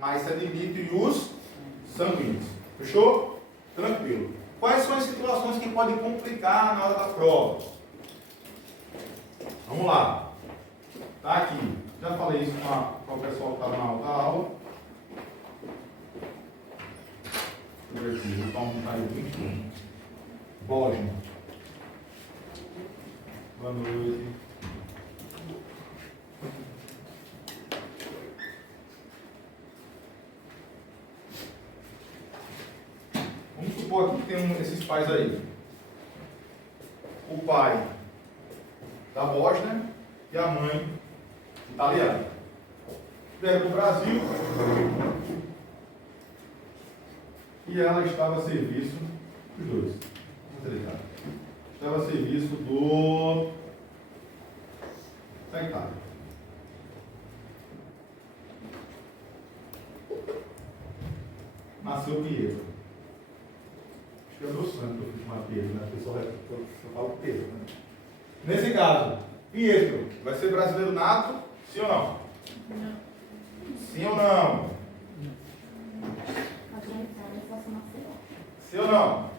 mais sedimento e os sanguíneos. Fechou? Tranquilo. Quais são as situações que podem complicar na hora da prova? Vamos lá. Tá aqui. Já falei isso com o pessoal que estava na outra aula. Vou aumentar aí 20. Bósnia. Boa noite. Vamos supor aqui que tem esses pais aí. O pai da Bósnia e a mãe italiana. Vieram para o Brasil e ela estava a serviço dos dois. Estava a serviço da Itália. Nasceu Pietro. Acho que é o meu sangue que eu fiz chamar Pietro, né? O pessoal só fala Pietro, né? Nesse caso, Pietro vai ser brasileiro nato, sim ou não? Não. Sim ou não? Sim ou não?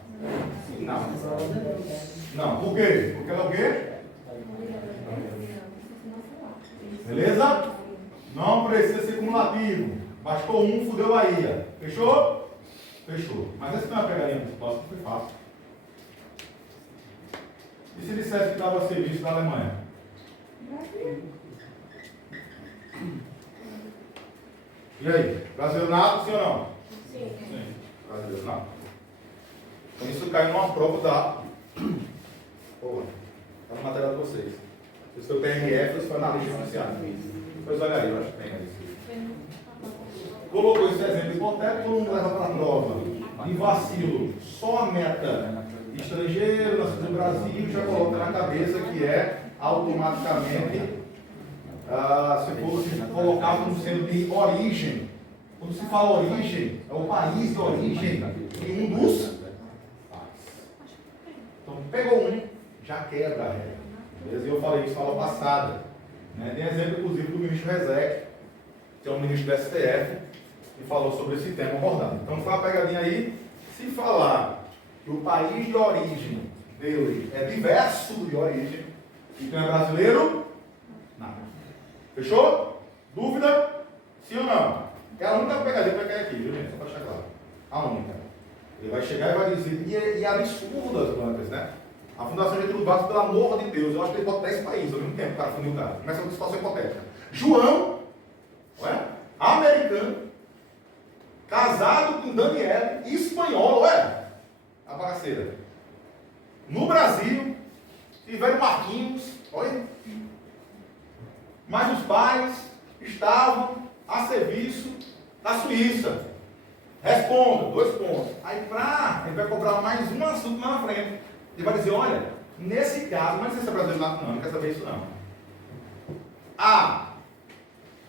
Não. Não. Por quê? Porque ela é o quê? Beleza? Não precisa ser cumulativo. Bastou um, fudeu a ilha. Fechou? Fechou. Mas essa não é uma pegadinha próxima, foi fácil. E se dissesse que estava a serviço da Alemanha? E aí? Brasileiro nato, sim ou não? Sim. Sim. Brasileiro nato. Então isso cai numa prova da... Porra, está no material de vocês. Se foi PRF, ou se foi analista financiado. Depois olha aí, eu acho que tem aí. Colocou esse exemplo hipotético, todo mundo leva para a prova. De vacilo, só a meta estrangeiro, nascido no Brasil, já coloca na cabeça que é automaticamente, se fosse colocado como sendo de origem. Quando se fala origem, é o país de origem de um dos pais. Então, pegou um, já quebra a regra. Beleza? Eu falei isso na aula passada. Né? Tem exemplo, inclusive, do ministro Rezec, que é um ministro do STF, que falou sobre esse tema abordado. Então, foi uma pegadinha aí. Se falar que o país de origem dele é diverso de origem, então é brasileiro? Nada. Fechou? Dúvida? Sim ou não? É a única pegadinha que vai cair aqui, viu, gente? Só para deixar claro. A única. Ele vai chegar e vai dizer, e absurdo as bancas, né? A Fundação Getúlio Vargas, pelo amor de Deus, eu acho que ele bota 10 países ao mesmo tempo, o cara fundiu o cara. Começa uma situação hipotética. João, ué, americano, casado com Daniela, espanhol, ué, a bagaceira. No Brasil, tiveram Marquinhos, olha. Mas os pais estavam a serviço da Suíça. Responda, 2 pontos. Aí ele vai cobrar mais um assunto lá na frente. Ele vai dizer, olha, nesse caso, mas não sei se é brasileiro não quer saber isso não. A.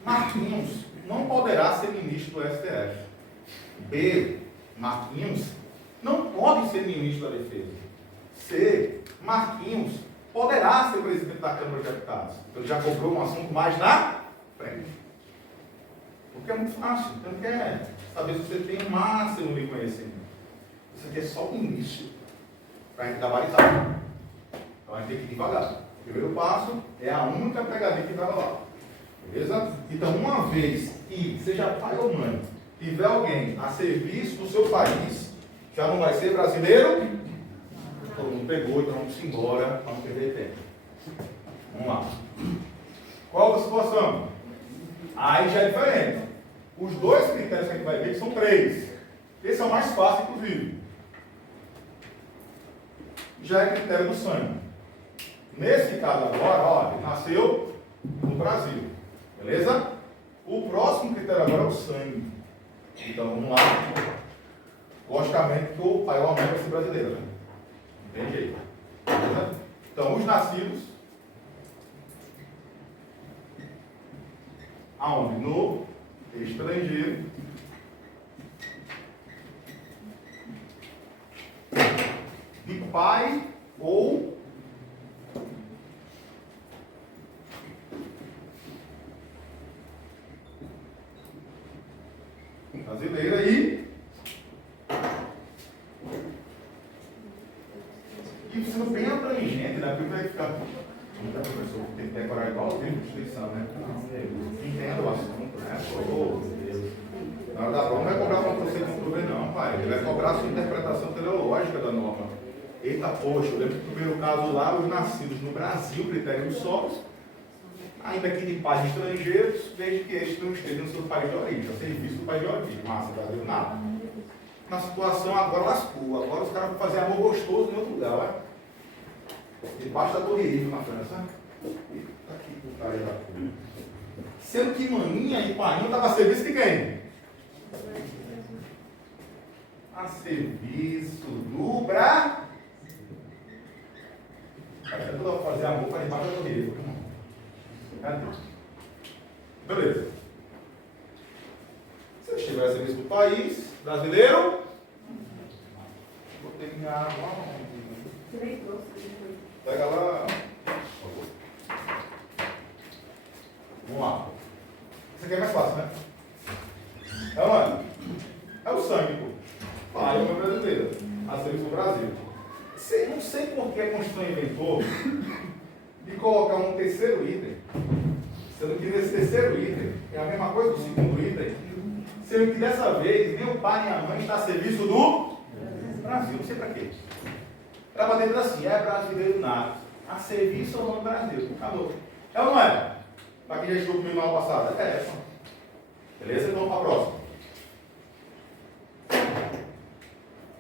Marquinhos não poderá ser ministro do STF. B. Marquinhos não pode ser ministro da Defesa. C. Marquinhos poderá ser presidente da Câmara de Deputados. Então ele já cobrou um assunto mais na frente. Porque é muito fácil. Então quer saber se você tem o máximo de conhecimento. Isso aqui é só o início para a gente gabaritar. Então a gente tem que ir devagar. O primeiro passo é a única pegadinha que estava lá. Beleza? Então, uma vez que, seja pai ou mãe, tiver alguém a serviço do seu país, já não vai ser brasileiro? Todo mundo pegou, então vamos embora para não perder tempo. Vamos lá. Qual a situação? Aí já é diferente. Os 2 critérios que a gente vai ver são 3. Esse é o mais fácil, inclusive. Já é critério do sangue. Nesse caso agora, ó, ele nasceu no Brasil. Beleza? O próximo critério agora é o sangue. Então vamos lá. Logicamente que o pai ou a mãe vai ser brasileiro, né? Não tem jeito. Beleza? Então os nascidos. Aonde? No estrangeiro. De pai ou brasileira e sendo bem abrangente, né? Porque vai ficar. Não dá, professor, tem que decorar igual o tempo de instituição, né? Não, entendo o assunto, né? Oh, Deus. Na hora da prova não vai cobrar para você comprover, não, pai. Ele vai cobrar a sua interpretação teleológica da norma. Eita, poxa, eu lembro que no primeiro caso lá, os nascidos no Brasil, critério dos solos, ainda que de pais estrangeiros, desde que estes não estejam no seu país de origem, a serviço do país de origem. Massa, Brasil, nada. Na situação agora lascou. Agora os caras vão fazer amor gostoso em outro lugar, ué. Debaixo da Torre Eiffel, na França. Eita, que putaria da porra. Sendo que maninha e painho estavam a serviço de quem? A serviço do Brasil. Vai fazer amor para debaixo da Torre Eiffel. Cadê? Beleza. Se eu estiver a serviço do país brasileiro, vou ter minha água. Pega lá. Vamos lá. Isso aqui é mais fácil, né? É onde? É o sangue, pô. Pai é o meu brasileiro. A serviço do Brasil. Não sei por que a Constituição inventou de colocar um terceiro item. Sendo que nesse terceiro item é a mesma coisa do segundo item. Sendo que dessa vez nem o pai nem a mãe está a serviço do Brasil. Não sei para quê. Era para dentro assim, é brasileiro nato. A serviço ou não Brasil. Acabou. É ou não é? Para quem já estudou comigo na aula passada? É essa. Beleza? Então para a próxima.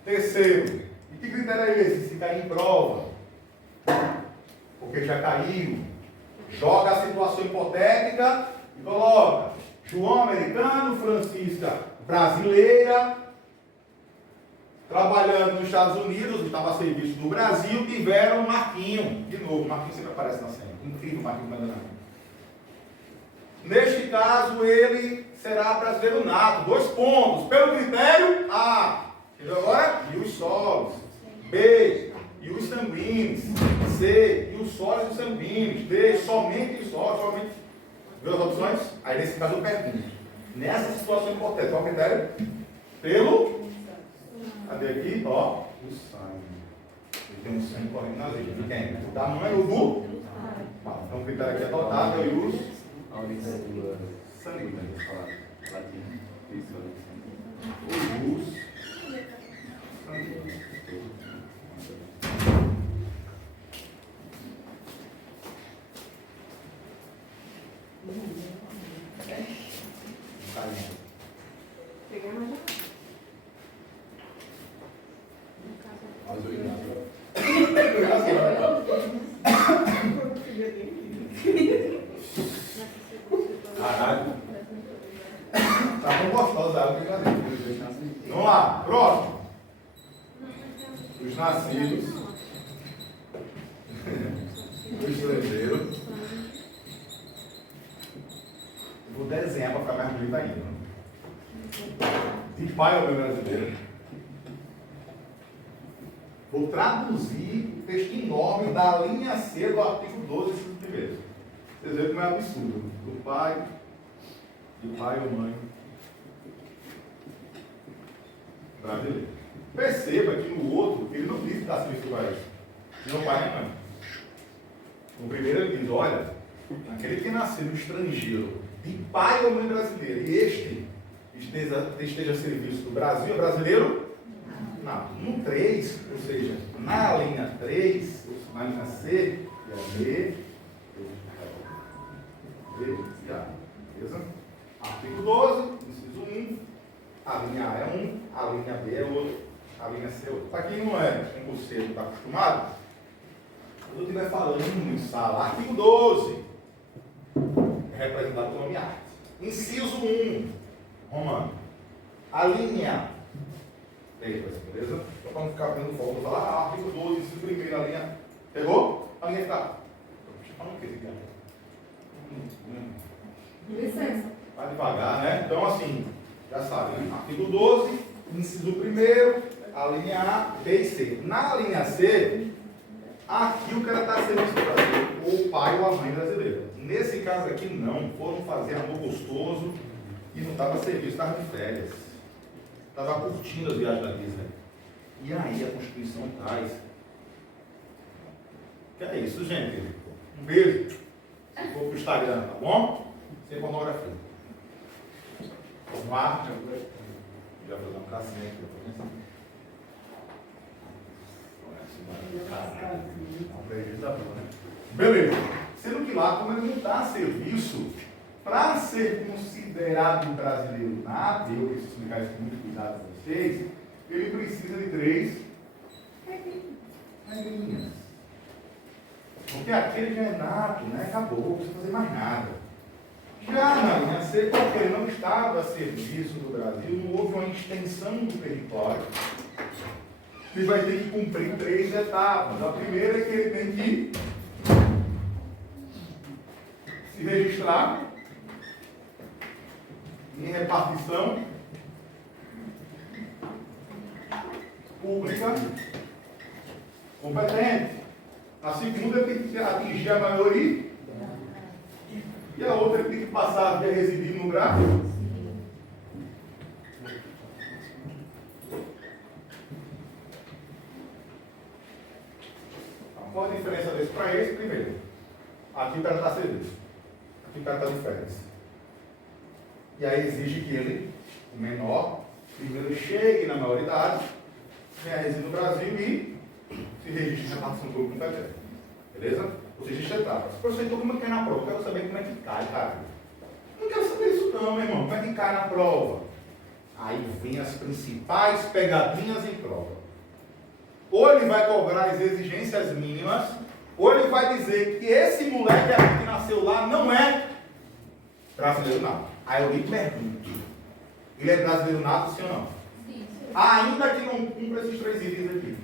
Terceiro. E que critério é esse? Se cair em prova. Porque já caiu. Joga a situação hipotética e coloca João americano, Francisca brasileira, trabalhando nos Estados Unidos, estava a serviço do Brasil, tiveram Marquinho. De novo, Marquinho sempre aparece na cena. Incrível, Marquinho Bandanado. Neste caso, ele será brasileiro nato. 2 pontos. Pelo critério A. Entendeu agora? E os solos. B. E os sanguíneos. C. E os solos e os sanguíneos. D. Somente os solos. Somente. Viu as opções? Aí nesse caso eu pergunto. Nessa situação hipotética, qual é o critério? Pelo. Cadê aqui? Ó. O sangue. Ele tem um sangue correndo nas veias. De quem? O tamanho do. Então o critério aqui é adotado e os. Sangue. Os. Caralho. Tá tão gostosa a água que eu. Vamos lá, próximo. Os nascidos. O estrangeiro. Vou desenhar para ficar mais bonito ainda. De pai ao meu brasileiro. Vou traduzir o texto enorme da linha C do artigo 12, inciso 1º. Vocês veem como é absurdo. Do pai ou mãe brasileiro. Perceba que no outro, ele não diz que está serviço do país. Não pai nem mãe. No primeiro ele diz, olha, aquele que nasceu no estrangeiro, de pai ou mãe brasileira, e este esteja a serviço do Brasil, é brasileiro? Não. No 3, ou seja, na linha 3, na linha C, é B e A. Beleza? Artigo 12, inciso 1, a linha A é 1, a linha B é outro, a linha C é outra. Para quem não é concurseiro, está acostumado, quando eu estiver falando em sala, artigo 12, é representado pelo nome arte. Inciso 1, Romano. A linha, beleza? Só para não ficar vendo fogo, vou falar, artigo 12, inciso 1, a linha, pegou? A linha está. Deixa eu falar o que aqui? Licença. Vai devagar, né? Então, assim, já sabe, né? Artigo 12, inciso 1, a linha A, B e C. Na linha C, aqui o cara está a serviço do Brasil, ou o pai ou a mãe brasileira. Nesse caso aqui, não. Foram fazer amor gostoso e não estava a serviço, estava de férias. Estava curtindo a viagem da Disney. E aí a Constituição traz. Que é isso, gente? Um beijo. Vou pro Instagram, tá bom? Sem pornografia. Vamos lá. Já vou dar um tracinho aqui. Beleza. Sendo que lá, como ele não dá serviço, para ser considerado um brasileiro nato, eu preciso explicar isso com muito cuidado para vocês, ele precisa de 3 regrinhas. Porque aquele já é nato, né? Acabou, não precisa fazer mais nada. Já na linha C, porque ele não estava a serviço do Brasil, não houve uma extensão do território. Ele vai ter que cumprir 3 etapas. A primeira é que ele tem que se registrar em repartição pública competente. A segunda é que tem que atingir a maioria. E a outra é que tem que passar a residir no lugar. Qual a diferença desse para esse? Primeiro, aqui o cara está serviço, aqui o cara está de férias. E aí exige que ele, o menor, primeiro chegue na maioridade, reside no Brasil e se registre na repartição pública competente. Beleza? Ou seja, existe etapas. Professor, então como é que cai na prova? Eu quero saber como é que cai, cara. Não quero saber isso não, meu irmão. Como é que cai na prova? Aí vem as principais pegadinhas em prova. Ou ele vai cobrar as exigências mínimas, ou ele vai dizer que esse moleque aqui que nasceu lá não é brasileiro nato. Aí eu lhe pergunto, ele é brasileiro nato, sim ou não? Sim. Ainda que não cumpra esses 3 itens aqui.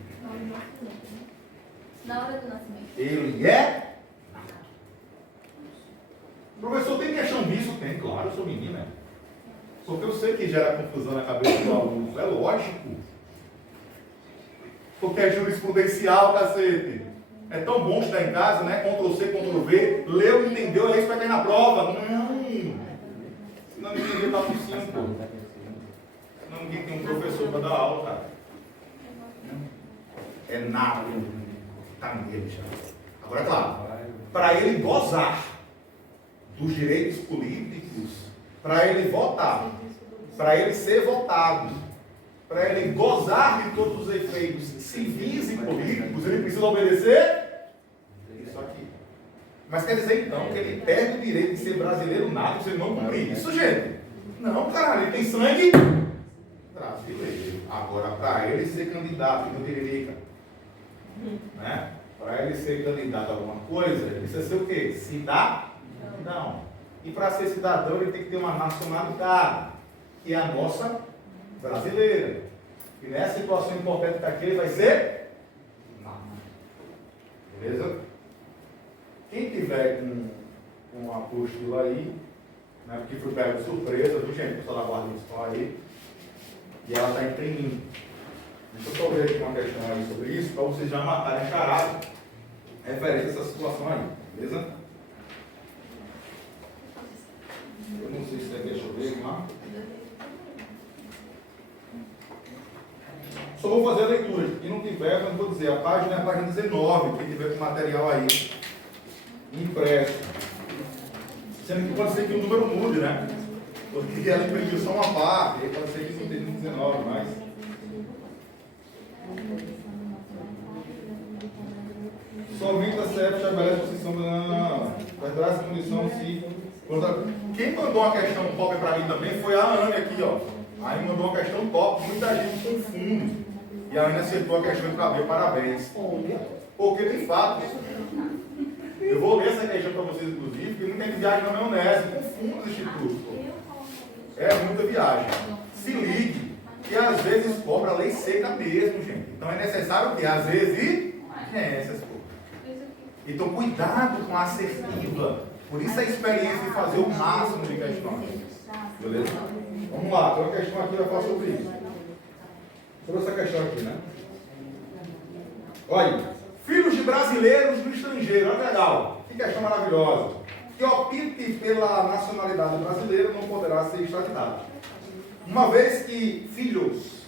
Na hora do nascimento. Ele é nato. Professor, tem questão disso? Tem, claro, eu sou menina. Porque eu sei que gera confusão na cabeça do aluno, é lógico. Porque é jurisprudencial, cacete. É tão bom estudar em casa, né? Ctrl-C, Ctrl-V, leu, entendeu, é isso que vai cair na prova. Não. Senão ninguém está no 5. Senão ninguém tem um professor para dar aula, cara. É nada. Está nele já. Agora, claro, para ele gozar dos direitos políticos, para ele votar, para ele ser votado, para ele gozar de todos os efeitos civis e políticos, ele precisa obedecer isso aqui. Mas quer dizer então que ele perde o direito de ser brasileiro nato se ele não cumprir isso, gente? Não, caralho, ele tem sangue brasileiro. Agora, para ele ser candidato, não tiririca, né? Para ele ser candidato a alguma coisa, ele precisa ser o quê? Cidadão. E para ser cidadão, ele tem que ter uma nacionalidade, que é a nossa brasileira. E nessa situação importante daqui, ele vai ser nato. Beleza? Quem tiver com a apostila aí, né, porque foi pego de surpresa, viu, gente? O pessoal da guarda municipal aí, e ela está imprimindo. Deixa eu só ver aqui uma questão aí sobre isso, para vocês já matarem a charada referente a essa situação aí, beleza? Eu não sei se é, deixa eu ver, lá. Só vou fazer a leitura. Quem não tiver, eu vou dizer, a página é a página 19, quem tiver com material aí impresso. Sendo que pode ser que o número mude, né? Porque ela imprimiu só uma parte, aí pode ser que não tenha 19, mas... Somente a CEP estabelece a posição da traz condição se... Quem mandou uma questão top para mim também foi a Ana aqui, ó. Aí mandou uma questão top, muita gente confunde. E a Ana acertou a questão para ver, parabéns. Porque de fato, eu vou ler essa questão para vocês, inclusive, porque muita gente viaja na maionese, confunde os institutos. É muita viagem. Se ligue, que às vezes cobra lei seca mesmo, gente. Então é necessário que às vezes essas coisas. Então cuidado com a assertiva. Por isso a experiência de fazer o máximo de questões. Beleza? Vamos lá, tem uma questão aqui, vai falar sobre isso. Sobre essa questão aqui, né? Olha, filhos de brasileiros no estrangeiro, olha que legal. Que questão maravilhosa. Que opte pela nacionalidade brasileira não poderá ser extraditado. Uma vez que filhos,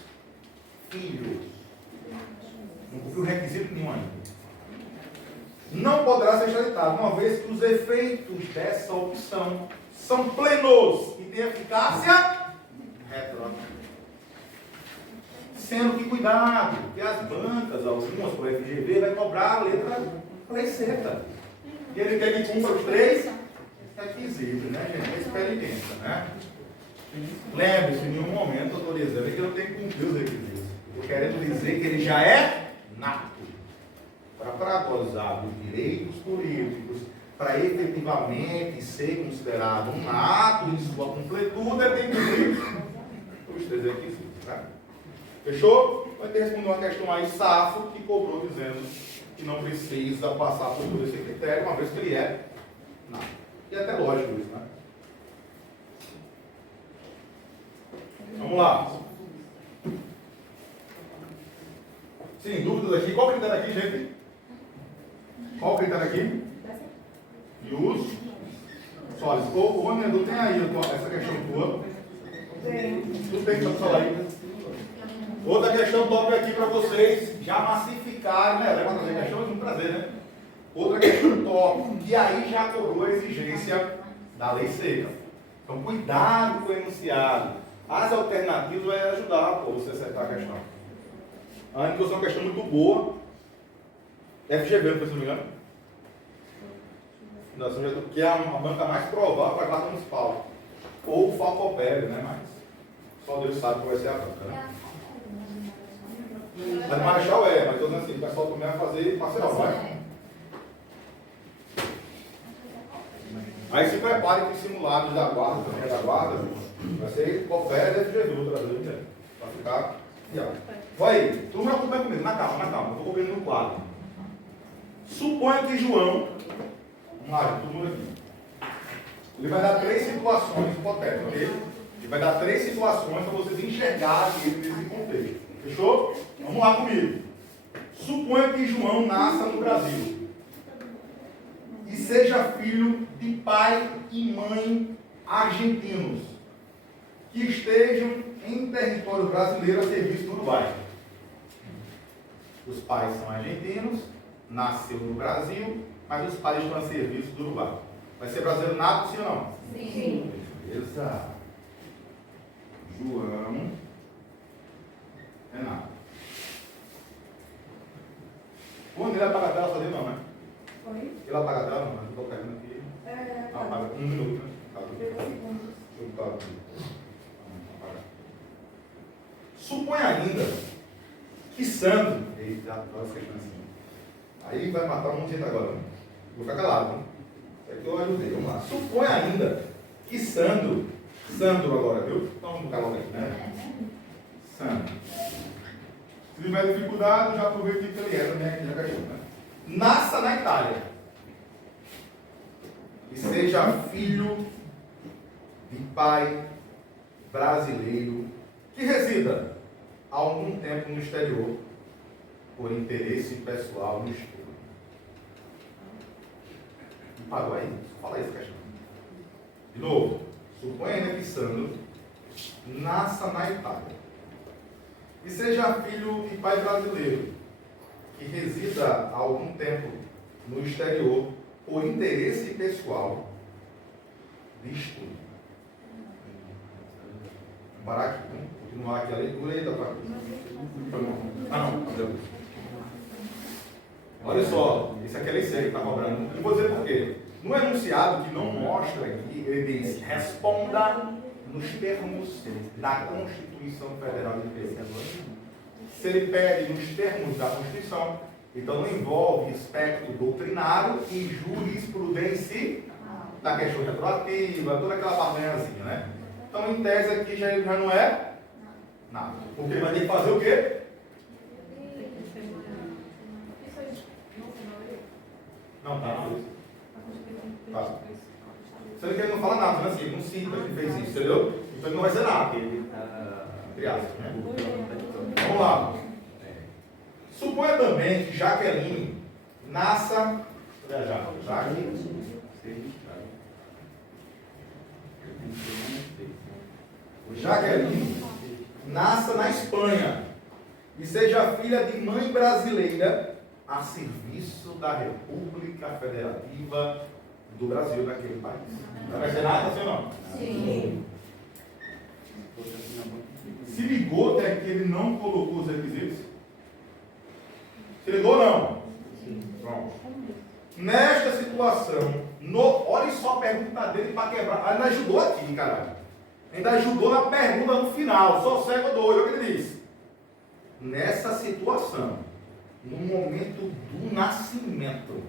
não cumpriu requisito nenhum ainda, não poderá ser extraditado, uma vez que os efeitos dessa opção são plenos e têm eficácia retrógrada. Sendo que cuidado, que as bancas, algumas, por FGV, vai cobrar a lei seca. E ele quer que cumpra os 3 requisitos, né, gente? É experiência, né? Lembre-se, em nenhum momento eu estou dizendo que ele não tem que cumprir os requisitos. Estou querendo dizer que ele já é nato. Para gozar dos direitos políticos, para efetivamente ser considerado um nato em sua completude, ele tem que cumprir os 3 requisitos, né? Fechou? Vai ter respondido uma questão aí, Safo, que cobrou dizendo que não precisa passar por todo esse critério, uma vez que ele é nato. E é até lógico isso, né? Vamos lá. Sim, dúvidas aqui. Qual o critério aqui, gente? Qual o critério aqui? E os sólidos. Ô, Edu, tem aí essa questão tua? Tu tem que falar aí. Outra questão top aqui para vocês já massificarem, né? Leva a trazer questão, é um prazer, né? Outra questão top, que aí já cobrou a exigência da lei seca. Então, cuidado com o enunciado. As alternativas vai ajudar para você acertar a questão. A introdução é uma questão muito boa. FGV, não foi, se não me engano? Que é a banca mais provável para a guarda municipal. Ou o Falcopério, né? Mas só Deus sabe qual vai ser a banca, né? Mas Marechal mas estou dizendo assim, o pessoal também vai fazer parcial, vai? Aí se prepare com os simulados da guarda, também da guarda, vai ser Copério e FGV outra vez, né? Vai ficar. Vai aí, tu me acompanha comigo, na calma, eu estou cobrindo no quadro. Suponha que João, vamos lá, todo mundo aqui. Ele vai dar 3 situações hipotéticas, ok? Ele vai dar 3 situações para vocês enxergarem ele nesse contexto. Fechou? Vamos lá comigo. Suponha que João nasça no Brasil e seja filho de pai e mãe argentinos que estejam em território brasileiro a serviço do Uruguai. Os pais são argentinos, nasceu no Brasil, mas os pais estão a serviço do Uruguai. Vai ser brasileiro nato, sim ou não? Sim. Beleza. João é nato. Quando ele apaga a tela, fazer não, né? Oi? Ele apaga a tela, não, mas eu estou pegando aqui. Apaga 1 minuto, né? Deixa eu aqui. Suponha ainda que Sandro. Eita, agora você tá assim. Aí vai matar um monte de gente agora. Né? Vou ficar calado, né? É que eu ajudei. Vamos lá. Suponha ainda que Sandro agora, viu? Então vamos ficar logo aqui, né? Sandro. Se tiver dificuldade, já aproveito que ele é também aqui na questão, né? Nasça na Itália. E seja filho de pai brasileiro que resida há algum tempo no exterior por interesse pessoal no estudo. E parou aí? Fala isso, questão. De novo, suponha ainda que Sandro nasça na Itália e seja filho de pai brasileiro que resida há algum tempo no exterior por interesse pessoal de estudo. Vamos parar aqui, né? Continuar aqui a leitura e dá para. Não. Olha só, esse aqui é a lei seca que está cobrando. Eu vou dizer por quê. No enunciado que não mostra aqui, ele diz: responda nos termos da Constituição Federal de Defesa. Se ele pede nos termos da Constituição, então não envolve aspecto doutrinário e jurisprudência da questão retroativa, toda aquela barganhazinha, né? Então, em tese aqui já não é nada. Porque vai ter que fazer o quê? Não, tá. Tá. Se ele não fala nada, né? Assim, ele não cita que fez isso, entendeu? Então ele não vai ser nada. Entre aspas, né? Vamos lá. Suponha também que Jaqueline nasça. Jaqueline nasça na Espanha e seja filha de mãe brasileira a serviço da República Federativa do Brasil naquele país. Vai ser nada, sim ou não? Sim. Se ligou até que ele não colocou os requisitos? Se ligou ou não? Sim. Pronto. Nesta situação, olha só a pergunta dele para quebrar. Ainda ajudou aqui, caralho. Ainda ajudou na pergunta no final. Só cego doido, olha o que ele disse. Nessa situação, no momento do nascimento,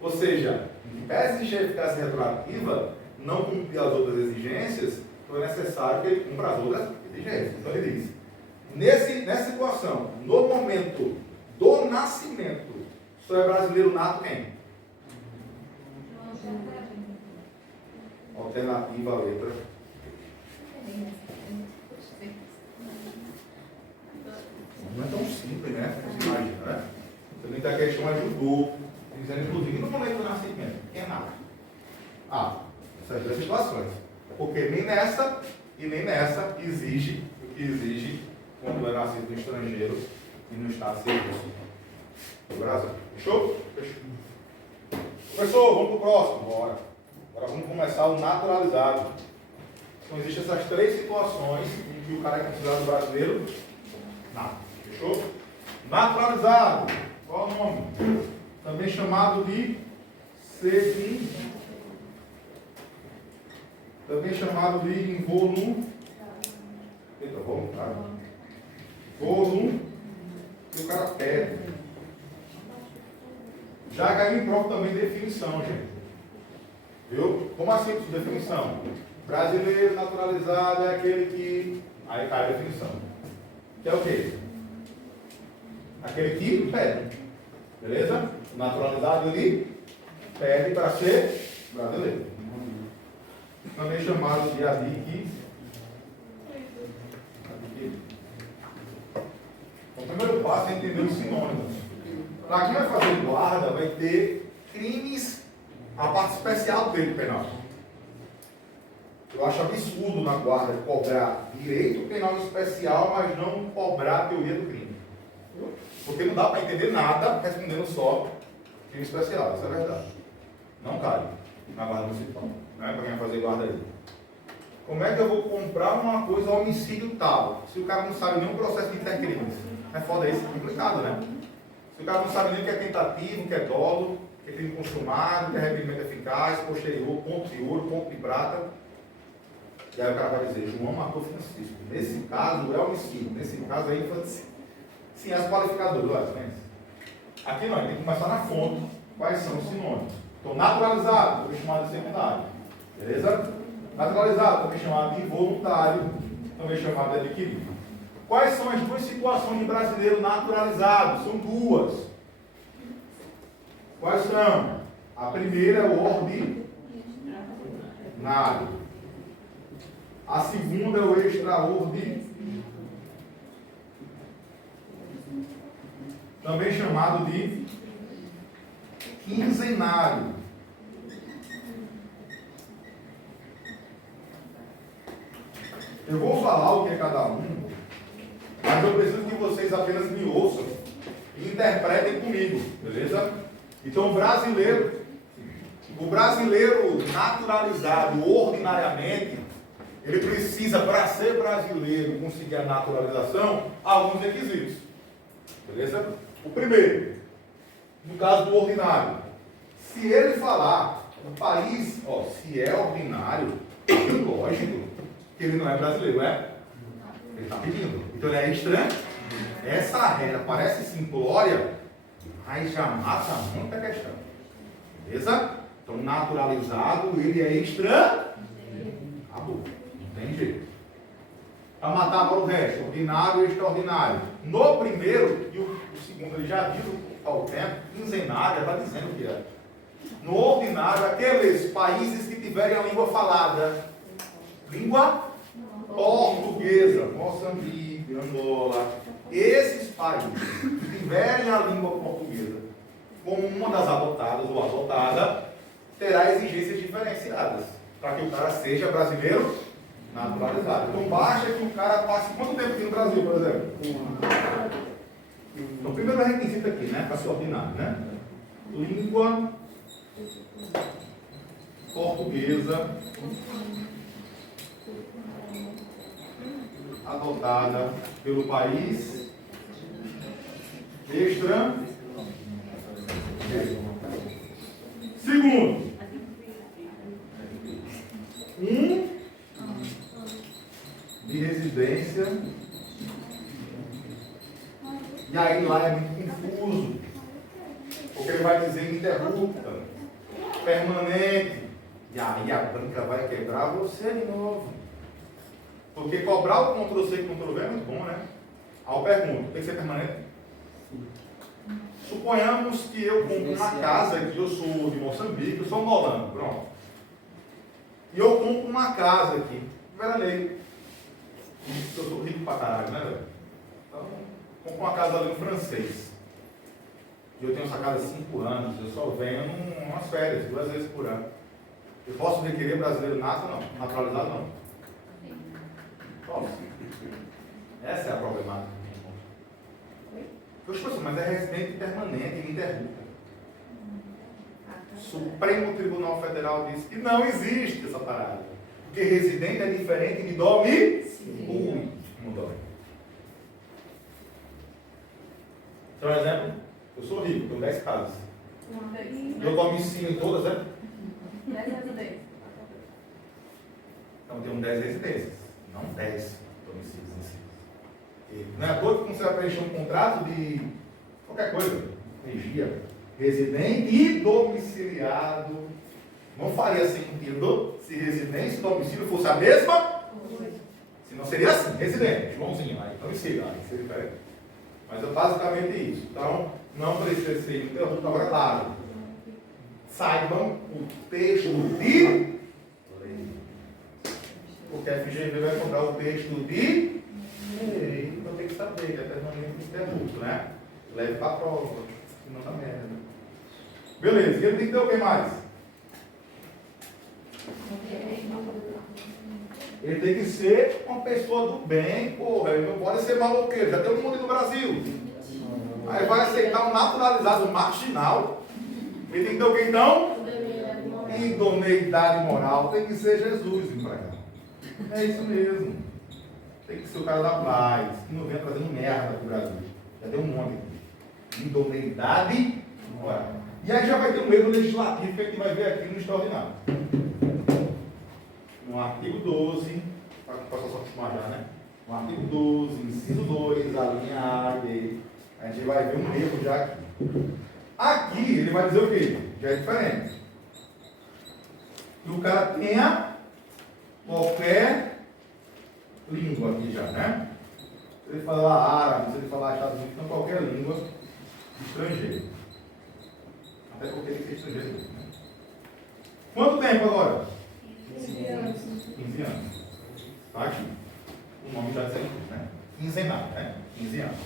ou seja, em vez de eficácia retroativa, não cumprir as outras exigências, então é necessário que ele cumpra as outras exigências. Então ele diz, nessa situação, no momento do nascimento, só é brasileiro nato quem? Alternativa à letra. Não é tão simples, né? Você imagina, né? Também tem a questão ajudou. Dizendo, inclusive, no momento do nascimento, quem é nato? Essas duas situações. Porque nem nessa e nem nessa exige o que exige quando é nascido no estrangeiro e não está a serviço do Brasil. Fechou? Fechou. Professor, vamos para o próximo. Bora. Agora vamos começar o naturalizado. Então, existem essas três situações em que o cara é considerado brasileiro. Nato. Fechou? Naturalizado. Qual é o nome? Também chamado de segundo. Também chamado de involuntário. Eita, voluntário. Voluntário. E o cara pede. Já caiu em prova também definição, gente. Viu? Como assim definição? Brasileiro naturalizado é aquele que... Aí cai a definição. Que é o quê? Aquele que pede. Beleza? O naturalizado ele pede para ser brasileiro. Também chamado de adique. O primeiro passo é entender os sinônimos. Para quem vai fazer guarda, vai ter crimes, a parte especial dele penal. Eu acho absurdo na guarda cobrar direito penal especial, mas não cobrar a teoria do crime. Porque não dá para entender nada respondendo só crime especial, isso é verdade. Não cabe na guarda municipal. Não é para quem vai fazer guarda aí. Como é que eu vou comprar uma coisa homicídio tal, se o cara não sabe nem o processo de intercrimes? É foda isso, é complicado, né? Se o cara não sabe nem o que é tentativo, o que é dolo, o que é crime consumado, o que é arrependimento eficaz, posterior, ponto de ouro, ponto de prata. E aí o cara vai dizer, João matou Francisco. Nesse caso é homicídio, nesse caso é infanticídio. Sim, as qualificadoras, olha, aqui não, tem que começar na fonte. Quais são os sinônimos? Então, naturalizado, também chamado de secundário. Beleza? Naturalizado, também chamado de involuntário, também chamado de adquirido. Quais são as duas situações de brasileiro naturalizado? São duas. Quais são? A primeira é o ordinário. A segunda é o extraordinário. Também chamado de quinzenário. Eu vou falar o que é cada um, mas eu preciso que vocês apenas me ouçam e interpretem comigo, beleza? Então, o brasileiro naturalizado ordinariamente, ele precisa, para ser brasileiro e conseguir a naturalização, alguns requisitos, beleza? O primeiro, no caso do ordinário, se ele falar o país, se é ordinário, é lógico que ele não é brasileiro, é? Ele está pedindo. Então ele é estranho. Essa regra parece simplória, mas já mata muita questão. Beleza? Então naturalizado, ele é estranho. Acabou. Não tem jeito. Para matar agora o resto, ordinário e extraordinário. No primeiro, e o segundo ele já diz qual o tempo, quinzenário, está dizendo que é. No ordinário, aqueles países que tiverem a língua falada. Língua portuguesa, Moçambique, Angola. Esses países que tiverem a língua portuguesa como uma das adotadas ou adotada, terá exigências diferenciadas para que o cara seja brasileiro Naturalizado. Então basta que o cara passe quanto tempo aqui no Brasil, por exemplo? Então, o primeiro requisito aqui, né? Para se ordinar, né? Língua portuguesa adotada pelo país estrangeiro. Segundo, de residência. E aí lá é muito confuso, porque ele vai dizer ininterrupta, permanente. E aí a banca vai quebrar você de novo. Porque cobrar o Ctrl-C e Ctrl-V é muito bom, né? Aí eu pergunto, tem que ser permanente? Suponhamos que eu compro uma casa aqui, eu sou de Moçambique, eu sou angolano, pronto. E eu compro uma casa aqui, veranei. Eu sou rico pra caralho, né, velho? Então, compro uma casa ali no francês. E eu tenho essa casa há 5 anos, eu só venho em umas férias, 2 vezes por ano. Eu posso requerer brasileiro nato? Não. Naturalizado? Não. Posso. Essa é a problemática. Eu estou mas é residente permanente, ininterrupta. Supremo Tribunal Federal disse que não existe essa parada. Porque residente é diferente de domicílio. Não dói. Então, por exemplo, eu sou rico, tenho 10 casas. Eu domicilio em todas, né? 10 residências. Então, eu tenho 10 residências, não 10 domicílios em si. E não é à toa que você vai preencher um contrato de qualquer coisa, energia, residente e domiciliado. Não faria sentido se residência e domicílio fosse a mesma coisa. Senão seria assim, residente, Joãozinho, aí domicílio, aí seria diferente. Mas é basicamente isso. Então, não precisa ser interrompido. Agora, claro, saibam o texto de lei. Porque a FGV vai cobrar o texto de lei. Então tem que saber que é permanente interrupto, né? Leve para a prova, não dá merda. Beleza, e ele tem que ter o que mais? Ele tem que ser uma pessoa do bem, porra. Ele não pode ser maloqueiro. Já tem um mundo no Brasil. Aí vai aceitar um naturalizado marginal. Ele tem que ter o que então? Idoneidade moral. Tem que ser Jesus, empregado. É isso mesmo. Tem que ser o cara da paz, que não vem trazendo merda para o Brasil. Já tem um nome aqui. Idoneidade moral. E aí já vai ter um erro legislativo que a gente vai ver aqui no extraordinário. No artigo 12, para que possa só acostumar já, né? No artigo 12, inciso 2, a linha A e B, a gente vai ver um erro já aqui. Aqui ele vai dizer o quê? Já é diferente. Que o cara tenha qualquer língua aqui já, né? Se ele falar árabe, se ele falar Estados Unidos, então qualquer língua estrangeira. Até porque ele é estrangeiro. Né? Quanto tempo agora? 15 anos. 15 anos. Tá aqui. O nome já diz aí, né? Quinzenal, né? 15 anos.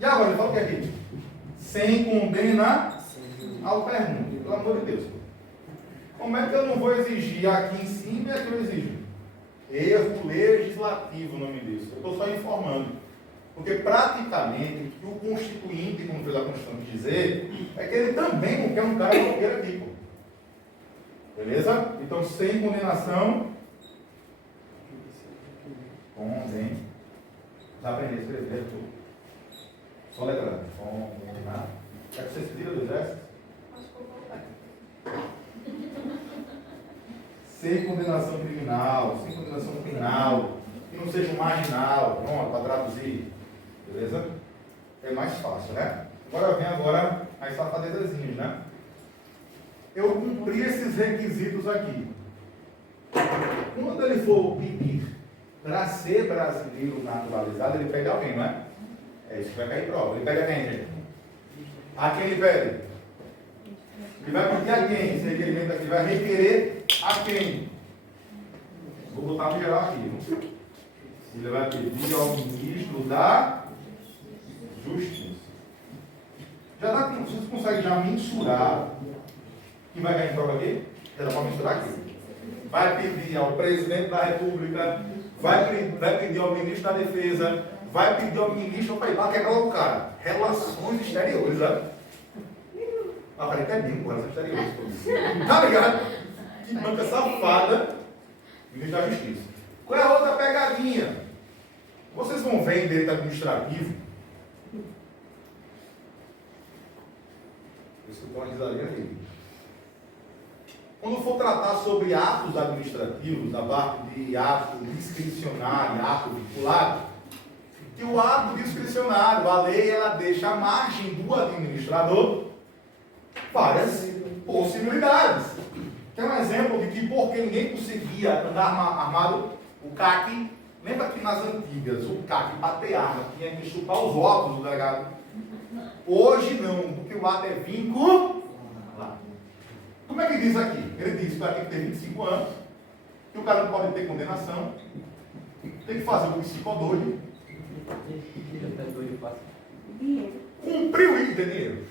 E agora ele fala o que é aqui? Sem condena ao permuto. Pelo amor de Deus. Como é que eu não vou exigir aqui em cima e aqui eu exijo? Erro legislativo o nome disso. Eu estou só informando. Porque praticamente o que o constituinte, como fez a Constituição quis dizer, é que ele também não quer um cara qualquer aqui, pô. Beleza? Então, sem condenação. Condem. Vai aprender a escrever tudo. Só letra. Condenar. É que você se tira do exército? Sem condenação criminal, sem condenação penal, que não seja um marginal, pronto, para traduzir. Beleza? É mais fácil, né? Agora vem as safadezazinhas, né? Eu cumpri esses requisitos aqui. Quando ele for pedir para ser brasileiro naturalizado, ele pede alguém, não é? É isso que vai cair prova. Ele pede a quem, gente? A quem ele pede? Ele vai pedir a quem? Esse requerimento aqui vai requerer a quem? Vou botar no geral aqui. Não? Ele vai pedir ao ministro da Justiça. Já dá, vocês conseguem já mensurar que vai cair em prova aqui? Já dá para mensurar aqui. Vai pedir ao presidente da República, vai pedir ao ministro da Defesa, vai pedir ao ministro para quebrar o cara. Relações exteriores, sabe? Ah, falei que é bingo, relações exteriores. Tá ligado? Que banca safada, ministro da Justiça. Qual é a outra pegadinha? Vocês vão ver em direito administrativo. Eu escutei uma risadinha ali. Quando for tratar sobre atos administrativos, a parte de ato discricionário, ato vinculado, que o ato discricionário, a lei, ela deixa à margem do administrador várias possibilidades. Tem um exemplo de que porque ninguém conseguia andar armado, o CAC, lembra que nas antigas, o CAC para ter arma tinha que chupar os óculos do delegado? Hoje não, porque o ato é vinculado. Como é que diz aqui? Ele diz que o cara tem que ter 25 anos, que o cara não pode ter condenação, tem que fazer o psicodóide. Cumpriu isso, dinheiro.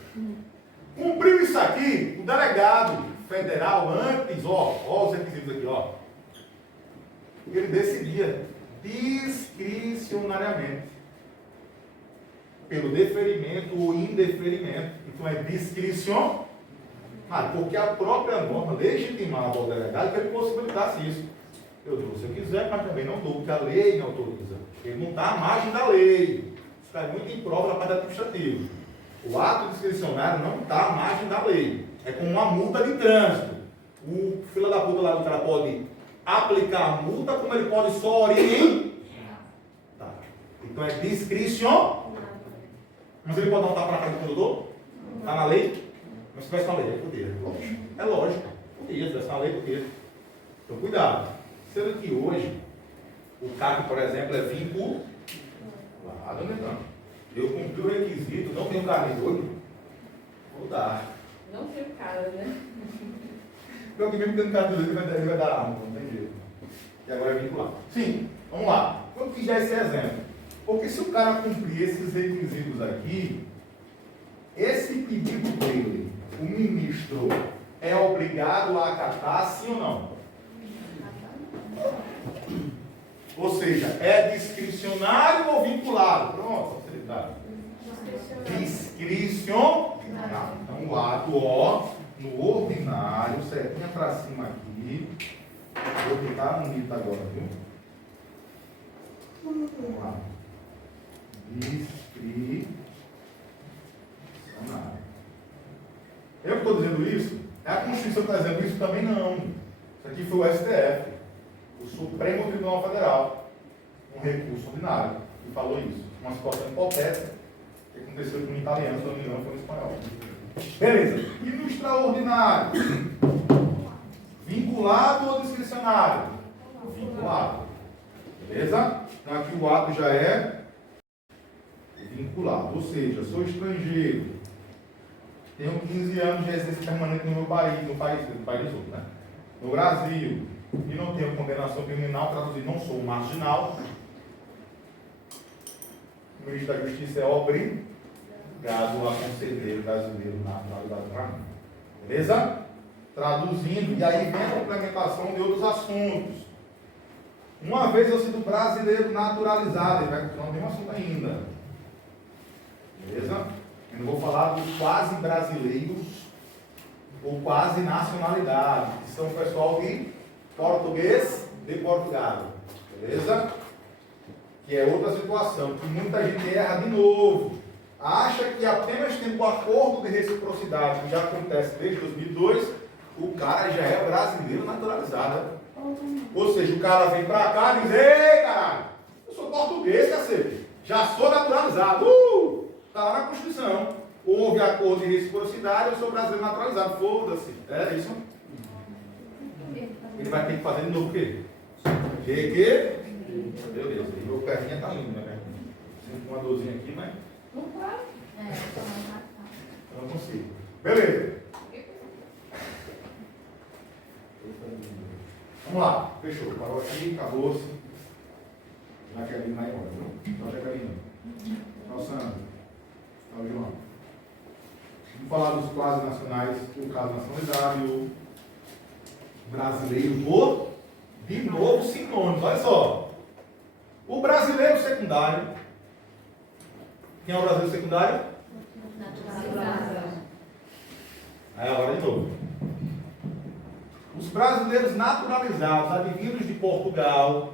Cumpriu isso aqui, o delegado federal, antes, ó os requisitos aqui, ó. Ele decidia discricionariamente pelo deferimento ou indeferimento. Então é discricionário, porque a própria norma legitimava ao delegado que ele possibilitasse isso. Eu dou se eu quiser, mas também não dou, porque a lei me autoriza. Ele não está à margem da lei. Isso está muito em prova da parte administrativa. O ato discricionário não está à margem da lei. É como uma multa de trânsito. O filho da puta lá do cara pode aplicar a multa, como ele pode só orientar. Então é discricionário. Mas ele pode dar um tapa na cara do condutor? Está na lei? Mas se tivesse na lei, ele poderia. É lógico. Podia, se tivesse na lei, podia. Então cuidado. Sendo que hoje, o CAC, por exemplo, é vinculado, né? Eu cumpri o requisito, não tenho carne hoje, vou dar. Não tem cara, né? Então, que mesmo tendo carne ele vai dar arma, não tem jeito. E agora é vinculado. Sim, vamos lá. Eu quis dar esse exemplo. Porque se o cara cumprir esses requisitos aqui, esse pedido dele, o ministro é obrigado a acatar, sim ou não? Ou seja, é discricionário ou vinculado? Pronto, facilidade. Discricionário. Então o ato, ó, no ordinário, setinha para cima aqui. Vou tentar bonito agora, viu? Vamos lá. Discricionário. Eu estou dizendo isso? É a Constituição que está dizendo isso? Também não. Isso aqui foi o STF, o Supremo Tribunal Federal, um recurso ordinário, que falou isso. Uma situação hipotética que aconteceu com um italiano, se não me engano, foi um espanhol. Beleza. E no extraordinário? Vinculado ou discricionário? Vinculado. Beleza? Então aqui o ato já é vinculado. Ou seja, sou estrangeiro, tenho 15 anos de residência permanente no meu país, no país outro, né? No Brasil, e não tenho condenação criminal, traduzido, não sou marginal. O ministro da Justiça é obrigado a conceder o brasileiro naturalizado para mim. Beleza? Traduzindo, e aí vem a complementação de outros assuntos. Uma vez eu sido brasileiro naturalizado, ele vai continuar o mesmo assunto ainda. Beleza? Eu não vou falar dos quase brasileiros ou quase nacionalidade, que são o pessoal de português de Portugal. Beleza? Que é outra situação, que muita gente erra de novo. Acha que apenas tendo o acordo de reciprocidade, que já acontece desde 2002, o cara já é brasileiro naturalizado. Ou seja, o cara vem pra cá e diz: ei, caralho, eu sou português, cacete, já sou naturalizado. Está lá na Constituição. Houve acordo de reciprocidade, eu sou brasileiro naturalizado. Foda-se. É isso? Ele vai ter que fazer de novo o quê? Que? Beleza. E meu perninha está lindo, né? Sinto uma dorzinha aqui, mas. Não pode. Eu não consigo. Beleza. Vamos lá. Fechou. Parou aqui, acabou-se. Jaqueline vai embora, viu? Só Jaqueline. Tchau, Sandra. Tchau, João. Vamos falar dos quase nacionais, o caso nacionalidade, o brasileiro, de novo sinônimos. Olha só. O brasileiro secundário. Quem é o brasileiro secundário? Aí agora de novo. Os brasileiros naturalizados, advindos de Portugal,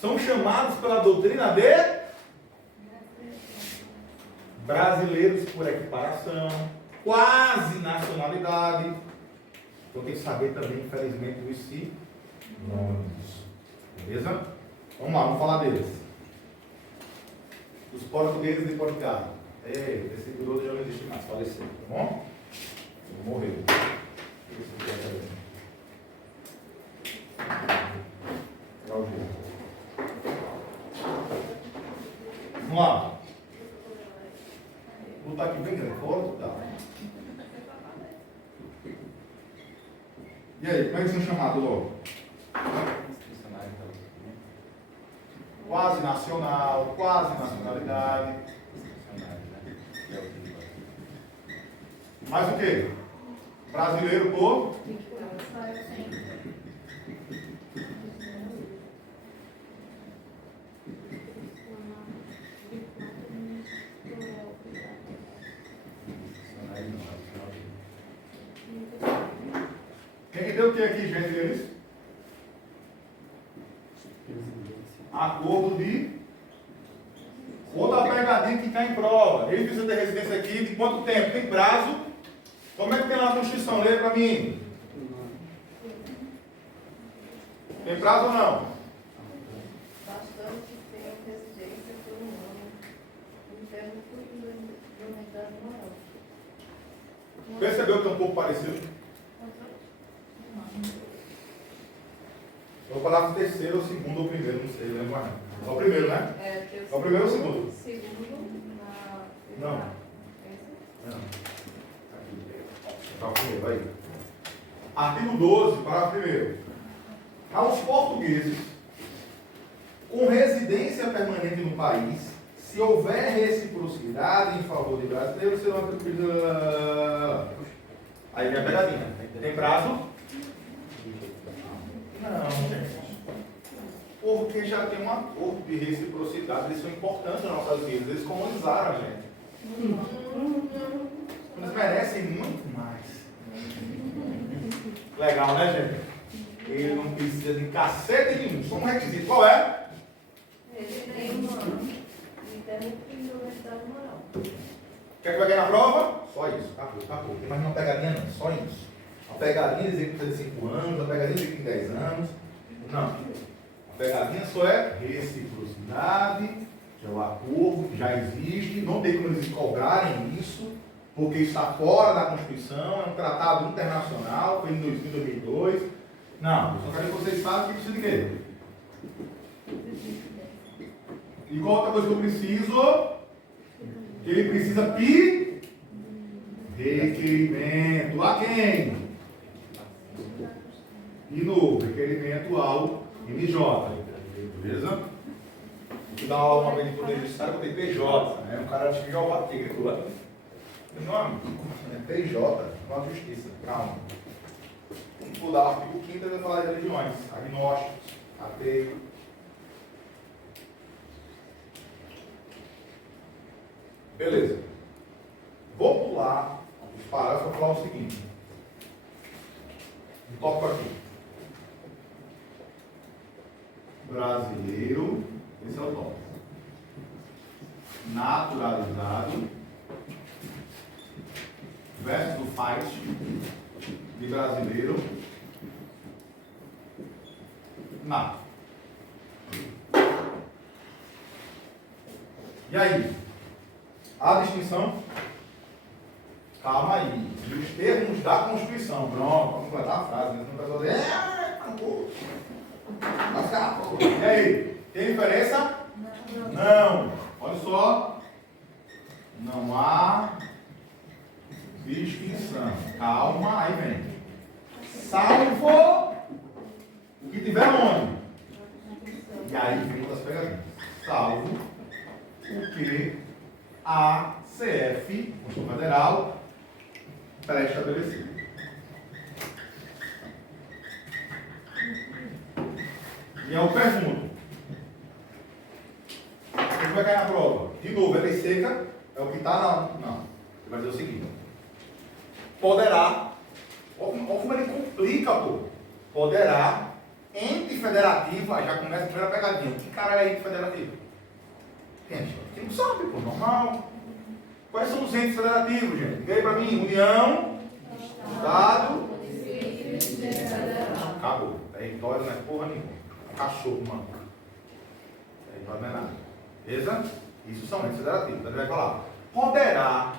são chamados pela doutrina de brasileiros por equiparação, quase nacionalidade. Então tem que saber também, infelizmente, os sinônimos. Beleza? Vamos lá, vamos falar deles. Os portugueses de Portugal. Esse grosso já não existe mais, faleceu, tá bom? Morreu. Vamos lá. Vou botar aqui bem grande. Portugal. E aí, como é que são chamados logo? Quase nacional, quase nacionalidade. Mais o quê? Brasileiro por? Quem deu o que aqui, gente, deles? Acordo de... Outra pegadinha que está em prova. Ele precisa ter residência aqui de quanto tempo? Tem prazo? Como é que tem lá a Constituição? Leia para mim. Tem prazo ou não? Bastante que tenha residência por um ano, em termos de unidade moral. Percebeu que é um pouco parecido? Eu vou falar do terceiro ou segundo ou primeiro, não sei, lembro mais. É o primeiro, né? É o primeiro ou o segundo? Segundo, Não. Não. Tá o primeiro, vai. Artigo 12, parágrafo 1º. Aos portugueses com residência permanente no país, se houver reciprocidade em favor de brasileiros, serão atribuídos. Aí vem a pegadinha. Tem prazo? Não, gente. Porque já tem um acordo de reciprocidade, eles são importantes nas nossas vidas, eles colonizaram a gente. Eles merecem muito mais. Legal, né, gente? Ele não precisa de cacete nenhum, só um requisito. Qual é? ele tem um ano, em termos de unidade moral. Quer que vai ganhar na prova? Só isso, acabou, acabou. Não tem mais nenhuma pegadinha não, só isso. A pegadinha dizer que precisa de 5 anos, a pegadinha dizer que tem 10 anos. Não. A pegadinha só é reciprocidade, que é o acordo que já existe, não tem como eles cobrarem isso, porque está fora da Constituição, é um tratado internacional, foi em 2002. Não, eu só quero que vocês saibam que precisa de quê? E qual outra coisa que eu preciso? Ele precisa pedir requerimento a quem? E no requerimento ao MJ. Beleza? Vou dar uma vez de poder judiciário, eu botei PJ, né? Um cara de Jeová que gritou lá. Meu nome? É PJ, com a justiça. Calma. Vou dar o artigo 5º e vai falar de religiões, agnósticos, ateu. Beleza. Vou pular os parágrafos para falar o seguinte. Um tópico aqui. Brasileiro, esse é o tópico. Naturalizado versus o faz de brasileiro nato. E aí? A distinção? Calma aí. E os termos da Constituição. Pronto, vamos completar a frase. Não vai fazer. Acabou. E aí? Tem diferença? Não. Olha só. Não há distinção. Calma, aí vem. Salvo o que tiver onde? E aí vem das pegadinhas. Salvo o que a CF, Constituição Federal, pré-estabelecido. E eu pergunto, vai cair na prova? De novo, é lei seca, é o que está não. Ele vai dizer o seguinte: poderá, olha como ele complica, pô. Poderá, ente federativo, já começa a primeira pegadinha. Que cara é ente federativo? Gente, quem não sabe, pô, normal. Quais são os entes federativos, gente? Diga aí pra mim: União, Estado, acabou. Território não é porra nenhuma. É um cachorro, mano. Território não é nada. Beleza? Isso são entes federativos. Então ele vai falar: poderá,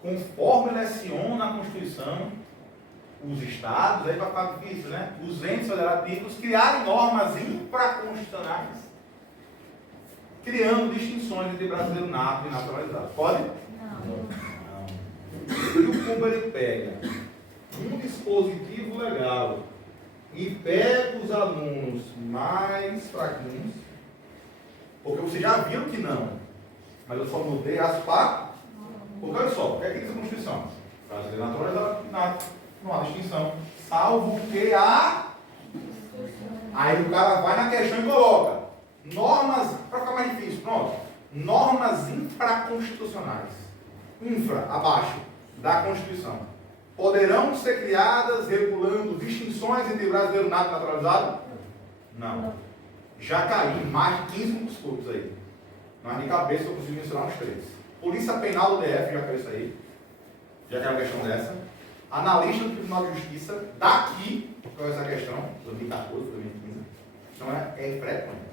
conforme leciona a Constituição, os estados, aí vai ficar difícil, né? Os entes federativos criarem normas infraconstitucionais, criando distinções entre brasileiro nato e naturalizado. Pode? Não. E o como ele pega um dispositivo legal e pega os alunos mais fraquinhos, porque vocês já viram que não, mas eu só mudei as partes. Porque olha só, o que é que diz a Constituição? Brasileiro naturalizado, nato, não há distinção, salvo que há. Aí o cara vai na questão e coloca normas, para ficar mais difícil, pronto, normas infraconstitucionais, infra, abaixo da Constituição, poderão ser criadas regulando distinções entre brasileiro nato e naturalizado? Não. Já caí em mais de 15 muitos pontos aí, mas de cabeça eu consigo mencionar uns 3. Polícia Penal do DF, já caiu isso aí, já caiu a questão dessa. Analista do Tribunal de Justiça, daqui, qual é essa questão? 2014, 2015. Então é frequente.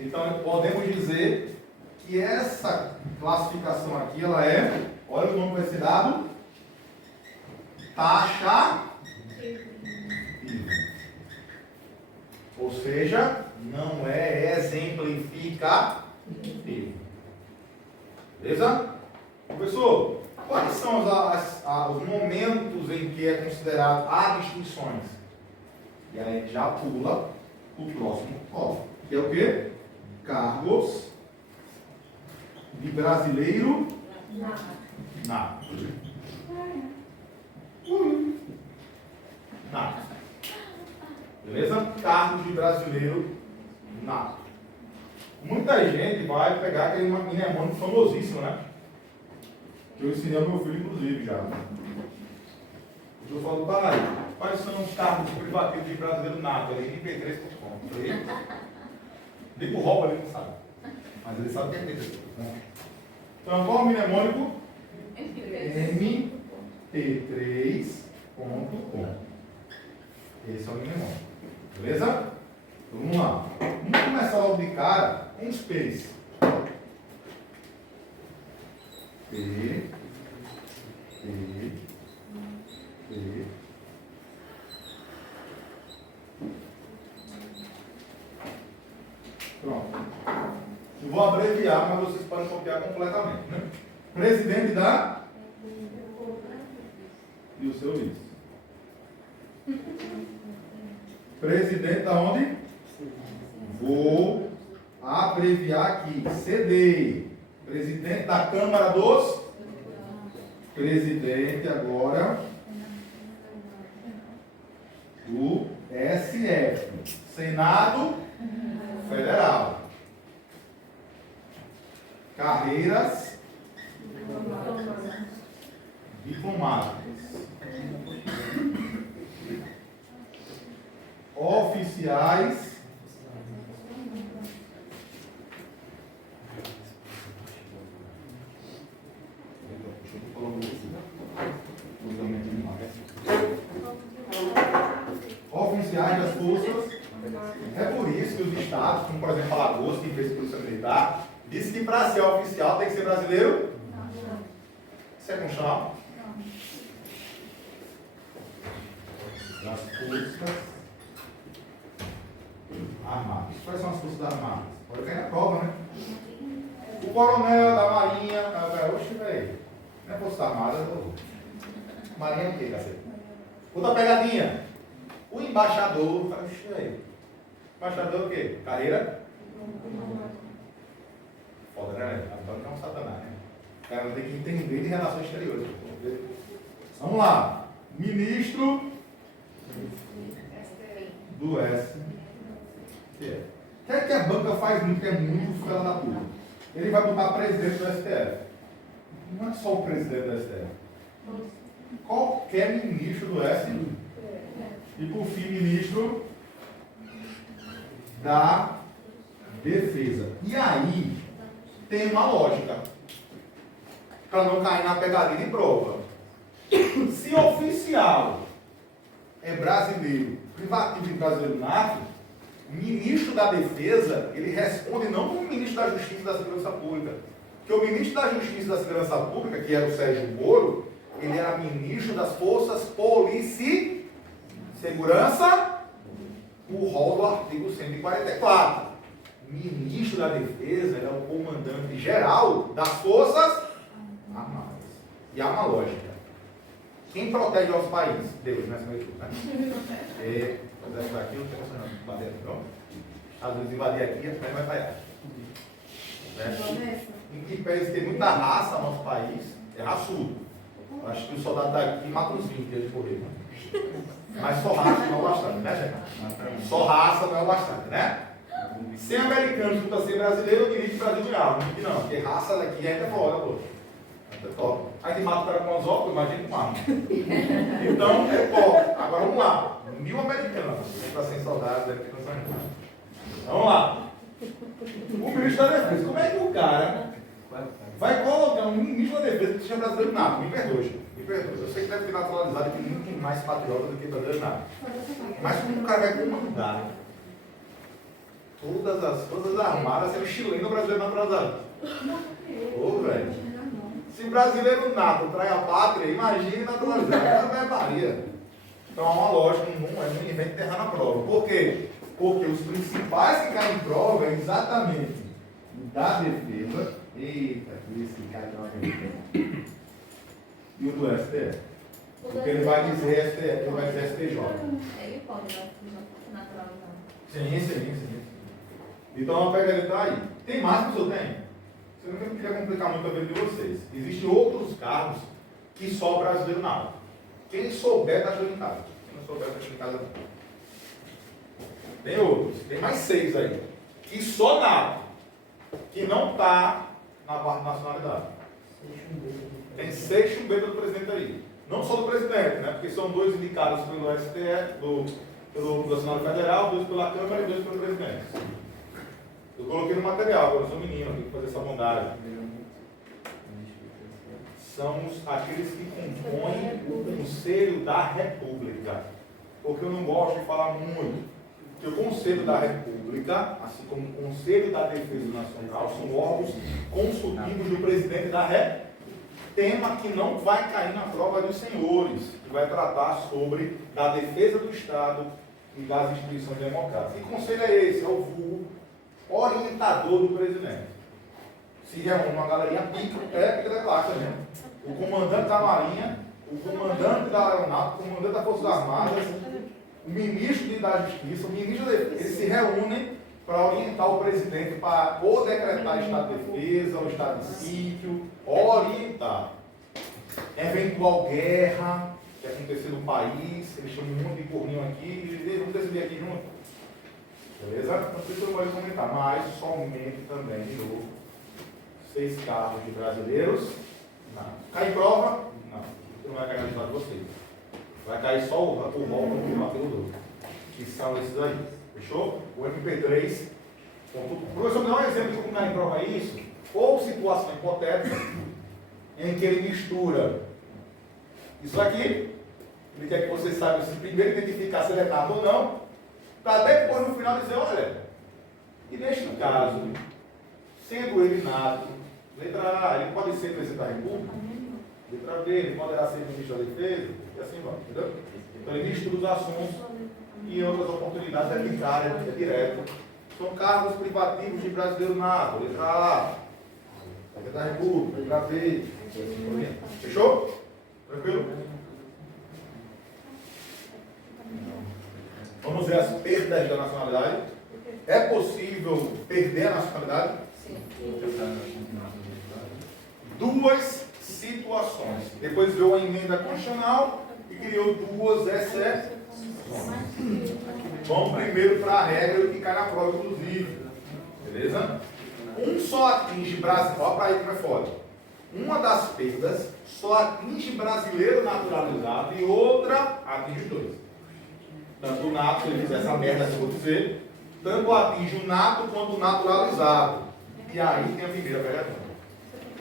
Então podemos dizer que essa classificação aqui, ela é, olha o nome que vai ser dado, taxativa. Ou seja, não é exemplificativo. Beleza? Professor, quais são os momentos em que é considerado há distinções? E aí a gente já pula o próximo tópico, que é o quê? Cargos de brasileiro nato. Nato. Beleza? Cargos de brasileiro nato. Muita gente vai pegar aquele mnemônico famosíssimo, né? Que eu ensinei ao meu filho, inclusive, já. Eu falo: pai, quais são os cargos privativos de brasileiro nato? Ele mp3.com. Liga o roubo, ele não sabe. Mas ele sabe que é mp3.com. Então, qual é o mnemônico? mp3.com. Esse é o mnemônico. Beleza? Então, vamos lá. Vamos começar logo de cara com space. P. Pronto. Eu vou abreviar, mas vocês podem copiar completamente, né? Presidente da... E o seu Luiz. Presidente da onde? Vou abreviar aqui. CD. Presidente da Câmara dos... Presidente agora do SF. Senado Federal. Carreiras diplomáticas. Oficiais das forças. É por isso que os estados, como por exemplo Alagoas, que fez polícia militar, disse que para ser oficial tem que ser brasileiro. Isso é constitucional? Das forças armadas. Quais são as forças armadas? Pode cair na prova, né? O coronel da Marinha. Oxe, velho. Não é força armada. Marinha é o quê, cacete? Outra pegadinha. O embaixador. Oxe, velho. Embaixador o quê? Carreira? Foda, né, velho? Antônio não é um satanás, né? O cara tem que entender de relações exteriores. Vamos lá. Ministro do STF. O que é a banca faz muito, que é muito fila da puta. Ele vai botar presidente do STF. Não é só o presidente do STF. Qualquer ministro do STF. E por fim, ministro da Defesa. E aí, tem uma lógica. Para não cair na pegadinha de prova. Se oficial é brasileiro, privativo de brasileiro nato, o ministro da Defesa, ele responde não como ministro da Justiça e da Segurança Pública. Porque o ministro da Justiça e da Segurança Pública, que era o Sérgio Moro, ele era ministro das Forças Polícia Segurança, o rol do artigo 144. O ministro da Defesa era o comandante geral das Forças Armadas. E há uma lógica. Quem protege o nosso país? Deus, né? Mas essa daqui não tem funcionando. Bater aqui, não? Às vezes invadir aqui, a gente vai falhar. Né? Em que país tem muita raça no nosso país, é raçudo. Acho que o soldado daqui mata uns 20 dias de correr. Mas só raça não é o bastante, né, gente? Só raça não é o bastante, né? Sem americano junto a ser brasileiro, eu diria que o Brasil ganhava. Não, porque raça daqui ainda é fora, pô. É top. Aí te mata o cara com anzol, imagina com arma. Então é top. Agora vamos lá. 1000 americanos. Para 100 soldados, deve ter noção nenhuma. Vamos lá. O ministro da Defesa. Como é que o cara vai colocar um ministro da Defesa que seja brasileiro nato? Me perdoe, gente. Me perdoe. Eu sei que deve ter naturalizado que muito mais patriota do que brasileiro nato. Mas como o cara vai comandar todas as armadas sendo chileno brasileiro naturalizado? Ô, velho. Se brasileiro nato trai a pátria, imagine naturalizado. Não é Maria. Então há uma lógica, não invento terra na prova. Por quê? Porque os principais que caem em prova é exatamente o da Defesa. Eita, esse cara não é. E o do STF. Porque ele vai dizer STF, ele vai dizer STJ. Ele pode naturalizar. Sim. Então a pega ele tá aí. Tem mais que o senhor tem? Eu não queria complicar muito a vida de vocês. Existem outros cargos que só o brasileiro nada. Quem souber está chegando em casa. Quem não souber está chegando em casa não. Tem outros. Tem mais 6 aí. Que só nada. Que não está na parte da nacionalidade. Tem 6 chumbetas do presidente aí. Não só do presidente, né? Porque são 2 indicados pelo STF, pelo Senado Federal, 2 pela Câmara e 2 pelo presidente. Eu coloquei no material, agora eu sou menino, tenho que fazer essa bondagem. São aqueles que compõem o Conselho da República. Porque eu não gosto de falar muito. Porque o Conselho da República, assim como o Conselho da Defesa Nacional, são órgãos consultivos do presidente da República. Tema que não vai cair na prova dos senhores, que vai tratar sobre a defesa do Estado e das instituições democráticas. Que conselho é esse? É o vulgo orientador do presidente. Se reúne uma galerinha pica da classe mesmo. O comandante da Marinha, o comandante da Aeronáutica, o comandante das Forças Armadas, o ministro da Justiça, o ministro da Defesa, eles se reúnem para orientar o presidente para ou decretar estado de defesa, ou estado de sítio, orientar. Eventual guerra que acontecer no país, eles chamam um monte de corrinho aqui, e vamos decidir aqui junto. Beleza? Não sei se eu vou comentar, mas somente também, de novo, 6 carros de brasileiros. Não. Cai em prova? Não. Não vai cair na lista de vocês. Vai cair só o rol do Matheus, que são esses aí. Fechou? O MP3. O professor me dá um exemplo de como cair em prova é isso. Ou situação hipotética, em que ele mistura isso aqui. Ele quer que você saiba se primeiro identificar se ele é nato ou não, para depois no final dizer, olha, e neste caso, sendo ele nato, letra A, ele pode ser presidente da República, letra B, ele poderá ser ministro da Defesa, e assim vai, entendeu? Então ele mistura os assuntos e outras oportunidades é picária, é direto. São cargos privativos de brasileiro nato, letra A, presidente da República, letra B, fechou? Tranquilo? Vamos ver as perdas da nacionalidade. É possível perder a nacionalidade? Sim. 2 situações. Depois veio a emenda constitucional e criou 2 exceções. Vamos primeiro para a regra que cai na prova, inclusive. Beleza? Um só atinge brasileiro. Olha para aí como é foda. Uma das perdas só atinge brasileiro naturalizado e outra atinge os dois. Tanto o nato, se ele fizer essa merda que eu vou dizer, tanto atinge o nato quanto o naturalizado. E aí tem a primeira pergunta.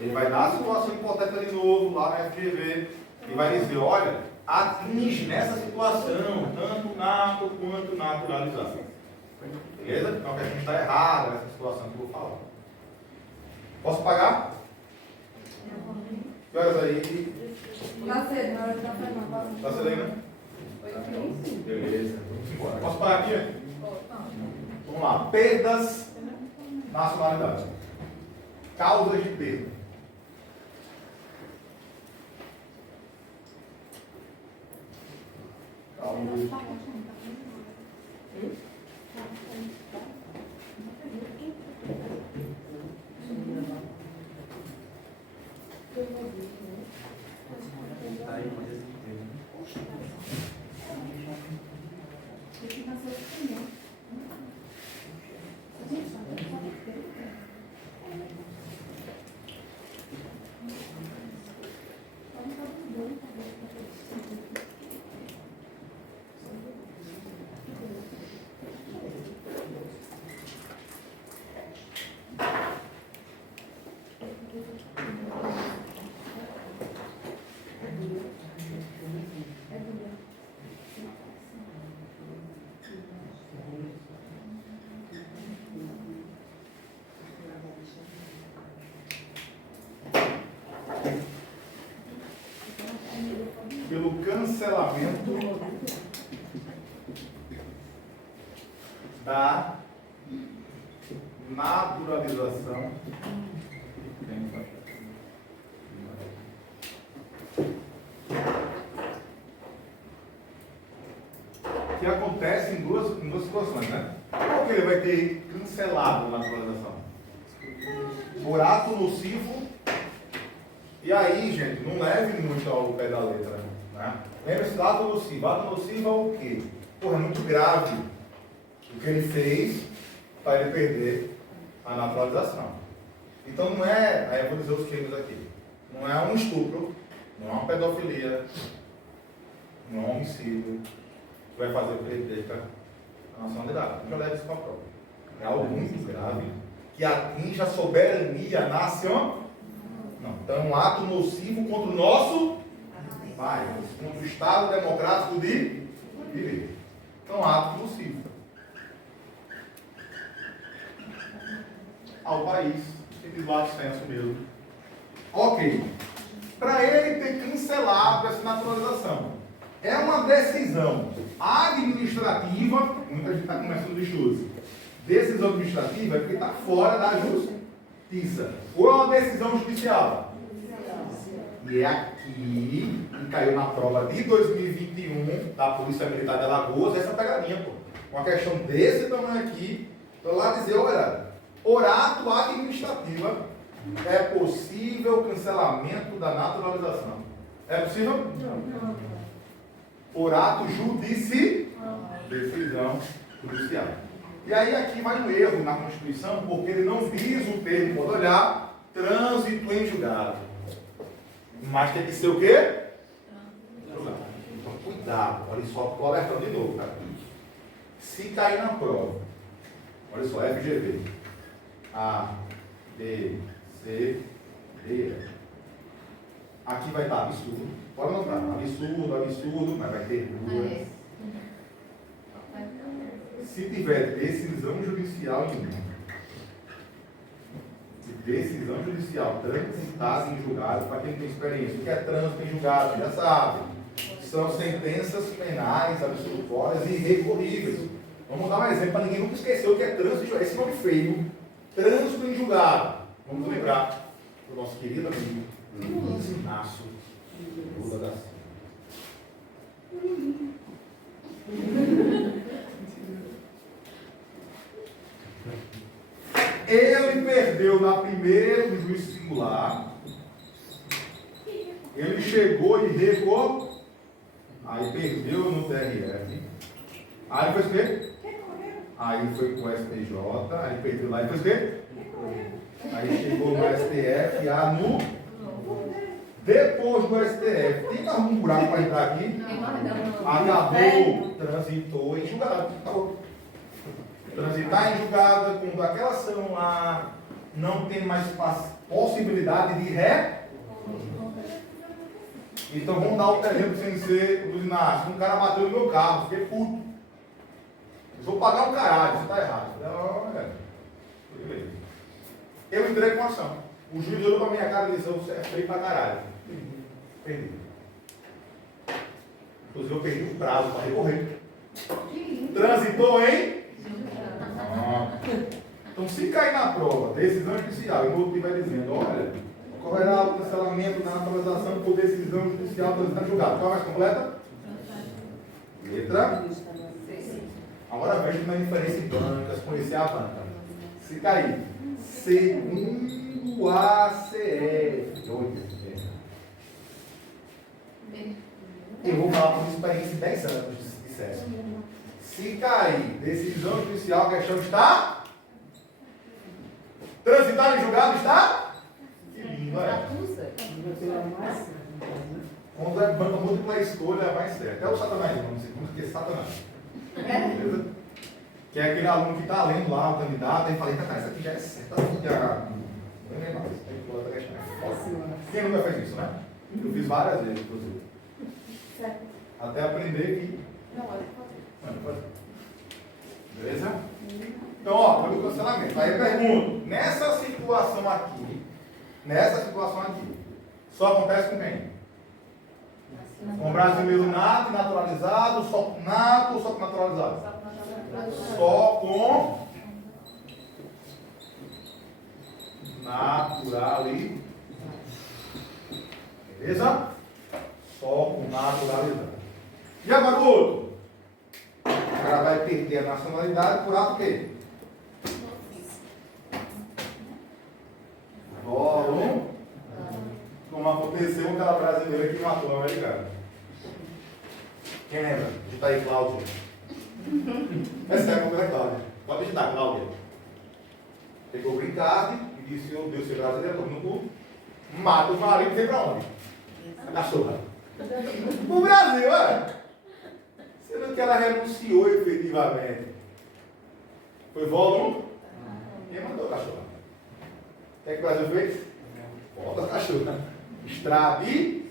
Ele vai dar a situação hipotética de novo lá na FGV e vai dizer, olha, atinge nessa situação tanto o nato quanto o naturalizado. Beleza? Então a gente está errado nessa situação que eu vou falar. Posso pagar? Que horas aí? Tá cedo, na hora do café não. Tá cedo aí, né? Beleza. Vamos embora. Posso parar aqui? Vamos lá. Perdas, nacionalidade. Causas de perda. Pelo cancelamento da naturalização que acontece em duas situações, né? Qual que ele vai ter cancelado a naturalização? Por ato nocivo. E aí, gente, não leve muito ao pé da letra, né? Lembre-se do ato nocivo. Ato nocivo é o quê? Porra, é muito grave o que ele fez para ele perder a naturalização. Então não é, aí eu vou dizer os crimes aqui, não é um estupro, não é uma pedofilia, não é um homicídio que vai fazer perder a nacionalidade. Não já leva isso para a prova. É algo muito grave que atinge a soberania nacional. Não, então é um ato nocivo contra o nosso país, contra o Estado Democrático de Direito. Então, ato nocivo ao país, simples lato senso mesmo. Ok. Para ele ter cancelado essa naturalização, é uma decisão administrativa, muita gente está começando de chute. Decisão administrativa é porque está fora da justiça. Ou é uma decisão judicial? E é aqui que caiu na prova de 2021 da Polícia Militar de Alagoas essa pegadinha, pô. Uma questão desse tamanho aqui, para lá dizer, olha, por ato administrativa é possível o cancelamento da naturalização. É possível? Não. Por ato judicial. Decisão judicial. E aí aqui vai um erro na Constituição, porque ele não diz o termo, pode olhar, trânsito em julgado. Mas tem que ser o quê? Julgado. Então cuidado, olha só, estou alertando de novo, cara. Se cair na prova, olha só, FGV, A, B, C, D, E. Aqui vai estar absurdo. Pode anotar, absurdo, mas vai ter duas. Se tiver decisão judicial em mim, decisão judicial transitada em julgado, para quem tem experiência, o que é trânsito em julgado, já sabe, são sentenças penais absolutórias e irrecorríveis. Vamos dar um exemplo para ninguém nunca esquecer o que é trânsito em julgado. Esse nome feio, trânsito em julgado. Vamos lembrar do nosso querido amigo Luiz Inácio Lula da Silva. Ele perdeu na primeira do juízo singular. Ele chegou e aí perdeu no TRF. Aí foi o quê? Aí foi pro STJ, aí perdeu lá e depois o quê? Aí chegou no STF, depois do STF, tem algum buraco para entrar aqui? Acabou, transitou em julgado. Acabou. Transitar em julgado, quando aquela ação lá não tem mais possibilidade de ré. Então vamos dar o terreno sem ser do ginásio. Um cara bateu no meu carro, fiquei puto. Eu vou pagar um caralho, isso está errado. Eu entrei com a ação. O juiz olhou para minha cara e disse: você é feio pra caralho. Perdi. Inclusive eu perdi o prazo para recorrer. Transitou em? Então se cair na prova, decisão judicial, e no outro vai dizendo: olha, ocorrerá o cancelamento da naturalização por decisão judicial transitada em julgado. Qual é mais completa? Letra. Agora veja uma diferença em bancas, conhecer a banca. Se cair, segundo ACF. Eu vou falar por experiência de 10 anos de SESC. Se cair, decisão judicial, a questão está? Transitar em julgado está? Que lindo, é? Quando é banca múltipla escolha, é mais certo. É o Satanás, não sei como que é Satanás. Beleza? Que é aquele aluno que está lendo lá, o candidato, e fala: isso aqui já é certo, já não é mais. Tem que pular outra questão. Quem nunca fez isso, né? Eu fiz várias vezes, inclusive. Até aprender que. Não, pode. Beleza? Então, ó, pelo cancelamento. Aí eu pergunto: nessa situação aqui, só acontece com quem? Com brasileiro nato e naturalizado, só com nato ou só com naturalizado? Só com naturalizado. Beleza? Só com naturalizado. E agora o outro? O cara vai perder a nacionalidade por ato o quê? Como aconteceu com aquela brasileira que matou a americana. Quem lembra? Digita aí, Cláudia. Essa é a conta da Cláudia. Pode digitar, Cláudia. Pegou o green card e disse: eu devo ser brasileiro, estou no cu. Mata o marido e vem pra onde? A cachorra. O Brasil, sendo que ela renunciou efetivamente. Foi voluntário? Quem mandou a cachorra? O que é que o Brasil fez? Volta a cachorra. Extrade.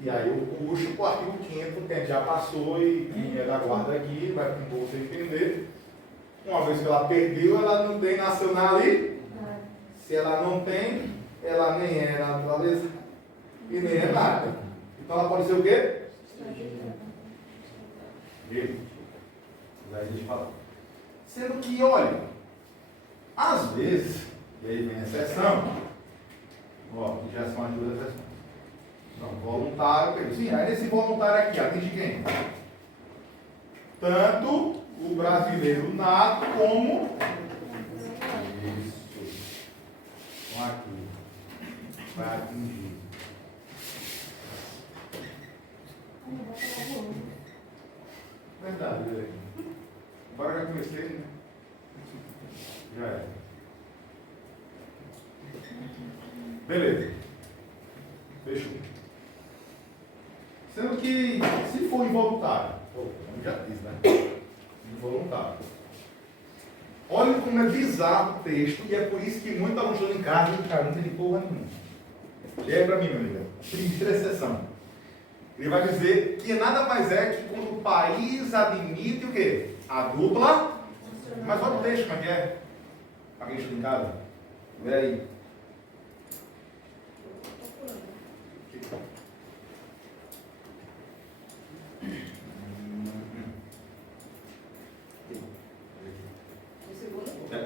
E aí eu puxo o artigo 5º, que a gente já passou e é da guarda aqui, vai com você entender. Uma vez que ela perdeu, ela não tem nacionalidade. Se ela não tem, ela nem é naturaleza e nem é nada. Então ela pode ser o quê? Viu? Aí a gente fala. Sendo que, olha, às vezes, e aí vem a exceção, ó, que já são as duas exceções. Não, voluntário, sim, aí nesse voluntário aqui, atinge quem? Tanto o brasileiro nato como isso. Então aqui vai atingir. Verdade, velho. Agora já comecei, né? Já é. Beleza. Fechou. Sendo que, se for involuntário, eu já disse, né? Involuntário. Olha como é bizarro o texto, e é por isso que muita aluno chegando em casa e cara, não tem porra nenhuma. Lê para mim, meu amigo. Primeira exceção. Ele vai dizer que nada mais é que quando o país admite o quê? A dupla. Mas olha o texto, como é que é? Para quem chega em casa. Vê aí.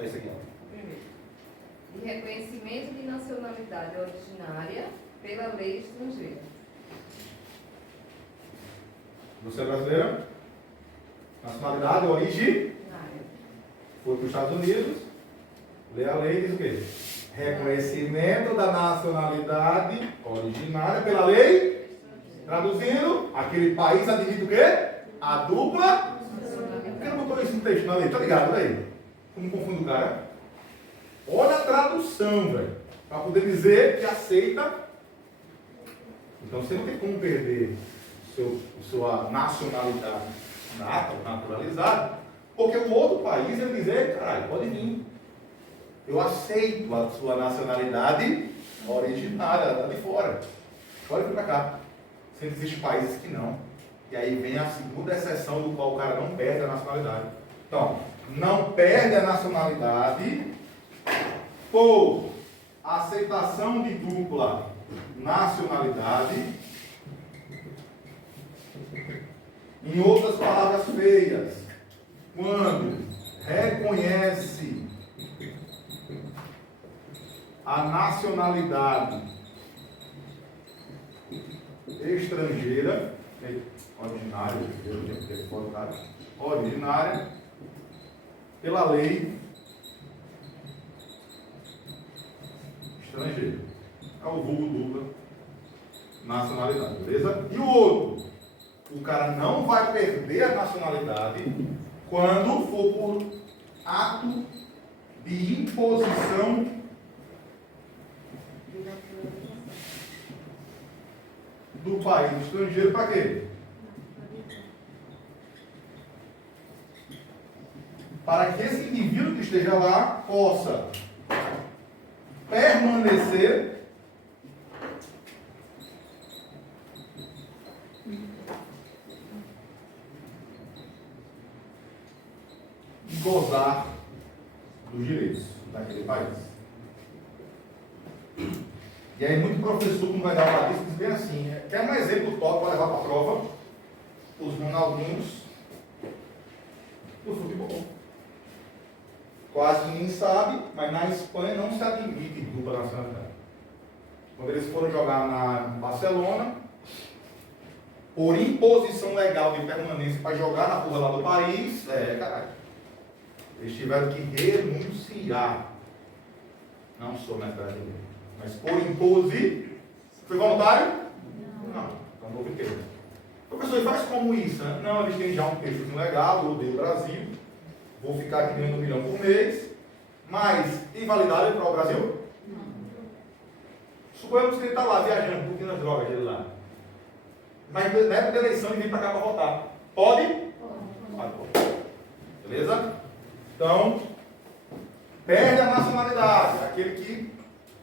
Esse aqui, ó. Primeiro. De reconhecimento de nacionalidade originária pela lei estrangeira. Você é brasileira? Nacionalidade, origem? Foi para os Estados Unidos. Lê a lei e diz o quê? Reconhecimento da nacionalidade originária pela lei. Traduzindo, aquele país admite o quê? A dupla. Por que não botou botou isso no texto na lei, tá ligado, velho? Como confunde o cara? Olha a tradução, velho. Para poder dizer que aceita. Então você não tem como perder sua nacionalidade nata, naturalizada, porque o outro país ele dizer, caralho, pode vir. Eu aceito a sua nacionalidade originária, lá de fora. Pode vir para cá. Sempre existem países que não. E aí vem a segunda exceção do qual o cara não perde a nacionalidade. Então, não perde a nacionalidade por aceitação de dupla nacionalidade. Em outras palavras feias, quando reconhece a nacionalidade estrangeira, originária, pela lei estrangeira. É o vulgo dupla nacionalidade, beleza? E o outro, o cara não vai perder a nacionalidade quando for por ato de imposição do país estrangeiro para quê? Para que esse indivíduo que esteja lá possa permanecer e gozar dos direitos daquele país. E aí muito professor, quando vai dar uma lista, diz bem assim, quer um exemplo top para levar para a prova? Os Ronaldinhos do futebol. Quase ninguém sabe, mas na Espanha não se admite dupla nacionalidade. Quando eles foram jogar na Barcelona, por imposição legal de permanência para jogar na porra lá do país, eles tiveram que renunciar. Não sou brasileiro, mas por imposição. Foi voluntário? Não. Então não houve tempo. Professor, e faz como isso? Né? Não, eles têm já um texto legal, eu odeio o Brasil, vou ficar aqui ganhando 1 milhão por mês, mas invalidade para o Brasil? Não. Suponhamos que ele está lá viajando, curtindo as drogas dele lá. Mas na época da eleição ele vem para cá para votar. Pode? Pode. Beleza? Então, perde a nacionalidade, aquele que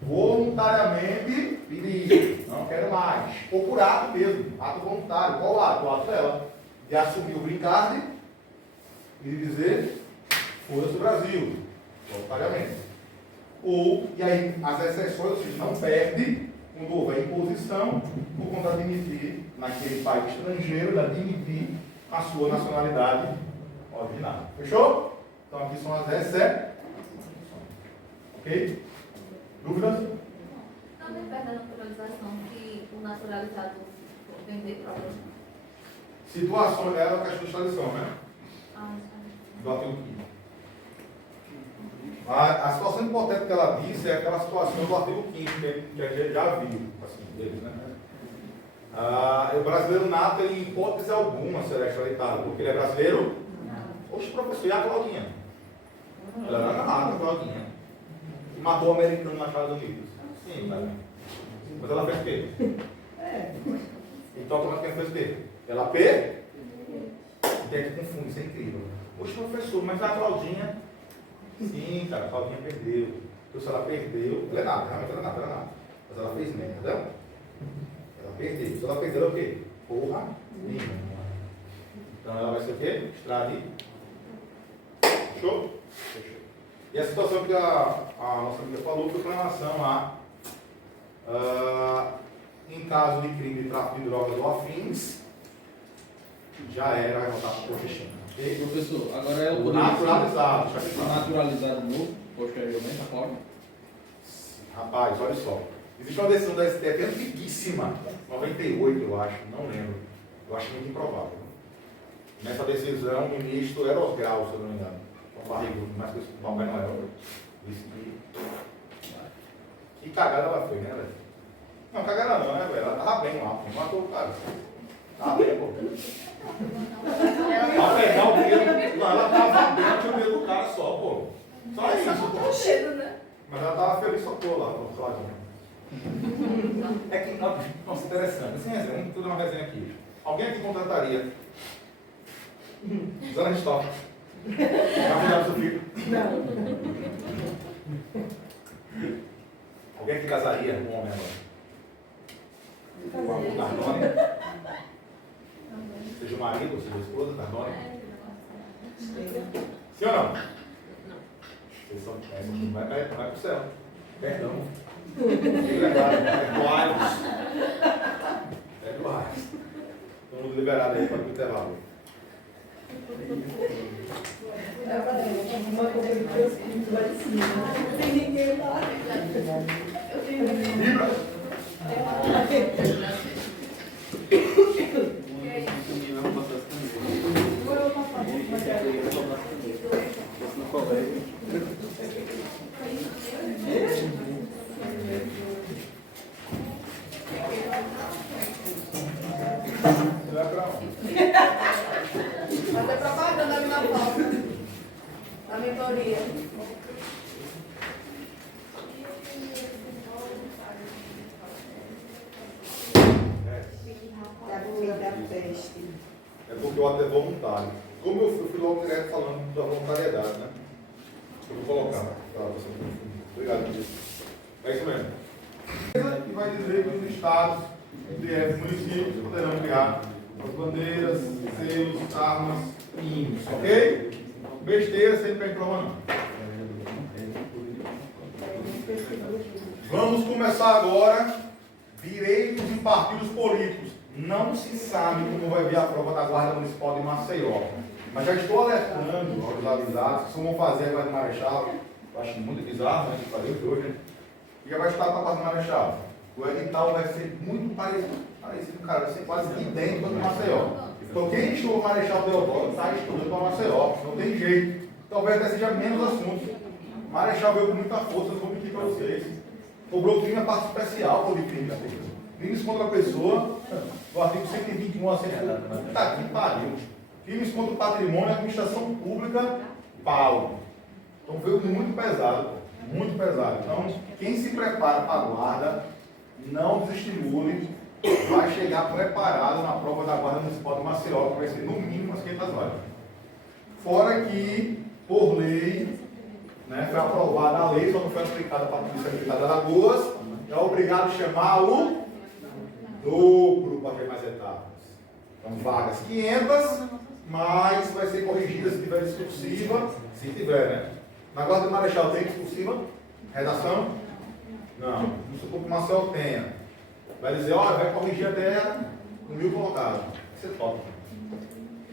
voluntariamente pediu, não quero mais, ou por ato mesmo, ato voluntário. Qual ato? O ato dela, de assumir o green card e dizer, foda-se o Brasil, voluntariamente. E aí, as exceções, ou seja, não perde quando houver imposição, por conta de admitir, naquele país estrangeiro, de admitir a sua nacionalidade originária. Fechou? Então, aqui são as exceções. Ok? Dúvidas? Também perde a naturalização que o naturalizado vender problema. Situação é a questão de tradição, né? Do artigo 5º. A situação hipotética que ela disse é aquela situação do artigo 5º, que a gente já viu, assim, deles, né? O brasileiro nato, ele, em hipótese alguma, será extraditado, porque ele é brasileiro? Não. Oxe, professor, e a Claudinha? Ela não é nada, a Claudinha. Que matou o americano nos Estados Unidos. Sim, cara. Mas ela fez o quê? Então, automaticamente fez o quê? Ela perdeu? Tem que confundir, isso é incrível. Oxe, professor, mas a Claudinha... Sim, cara, a Claudinha perdeu. Então, se ela perdeu, ela é nada, realmente ela é nada. Mas ela fez merda. Ela perdeu. Se ela perdeu, é o quê? Porra nenhuma. Então, ela vai ser o quê? Extradida. Fechou? Fechou. E a situação que a nossa amiga falou foi com relação a, em caso de crime de tráfico de drogas ou afins, já era, vai voltar para o Cochichina. Okay? Professor, agora é o naturalizado. Naturalizado novo, posteriormente, a forma? Rapaz, olha só. Existe uma decisão da STF antiguíssima, 98, eu acho, não lembro. Eu acho muito improvável. Nessa decisão, o ministro Eros Grau, se eu não me engano. Barrigudo, mais que o Papai Noel. Disse que cagada ela foi, né, velho? Não, cagada não, né, velho? Ela tava bem lá, não matou o cara. Tá bem, pô. Pra pegar o dedo. Não, ela tava dentro do dedo do cara só, pô. Só isso, pô. Com medo, né? Mas ela tava feliz só pô lá, pô, Cláudio. É que, nossa, interessante. Assim, vamos tudo uma resenha aqui. Alguém aqui contrataria Zona Stop? Vai cuidar do seu filho? Não. Alguém aqui casaria com um homem agora? Com a Tardone? Seja o marido, seja a esposa, Tardone? Sim ou não? Vocês são não vai pro céu. Perdão. Perdoai-vos. Perdoai-vos. Todo mundo liberado aí para o intervalo. Uma coisa que Deus Espírito lá em cima. Não tem ninguém lá. Eu tenho Libra! Você vai pra onde? Fazer propaganda ali na volta. Na mentoria. É porque eu até voluntário. Como eu fui logo direto falando da voluntariedade, né? Eu vou colocar. Tá, obrigado por isso. É isso mesmo. E vai dizer que os estados, DF, municípios poderão criar as bandeiras, selos, armas e hinos, ok? Besteira sem pé em prova não. Vamos começar agora direitos em partidos políticos. Não se sabe como vai vir a prova da Guarda Municipal de Maceió. Mas já estou alertando aos avisados que vão fazer a Guarda Marechal. Eu acho muito bizarro, né? De fazer o hoje, né? E já vai estar para a Guarda Marechal. O edital vai ser muito parecido, cara, vai ser quase idêntico ao do Maceió. Então quem estudou o Marechal Deodoro está estudando para Maceió. Não tem jeito. Talvez até seja menos assuntos. O Marechal veio com muita força, eu vou pedir para vocês. Cobrou crime a parte especial por crime. Crimes contra a pessoa, do artigo 121 a 121. Puta que pariu. Crimes contra o patrimônio, administração pública, pau. Então veio muito pesado, muito pesado. Então, quem se prepara para a guarda, não desestimule, vai chegar preparado na prova da Guarda Municipal de Maceió, que vai ser no mínimo umas 500 vagas. Fora que, por lei, né, foi aprovada a lei, só não foi aplicada para a Polícia Militar de Alagoas, é obrigado a chamar o dobro para ter mais etapas. Então, vagas 500, mas vai ser corrigida se tiver discursiva, se tiver, né? Na Guarda do Marechal tem discursiva? Redação? Não. Não supor que o Marcel tenha. Vai dizer, olha, vai corrigir até 1000 colocados. Isso é top.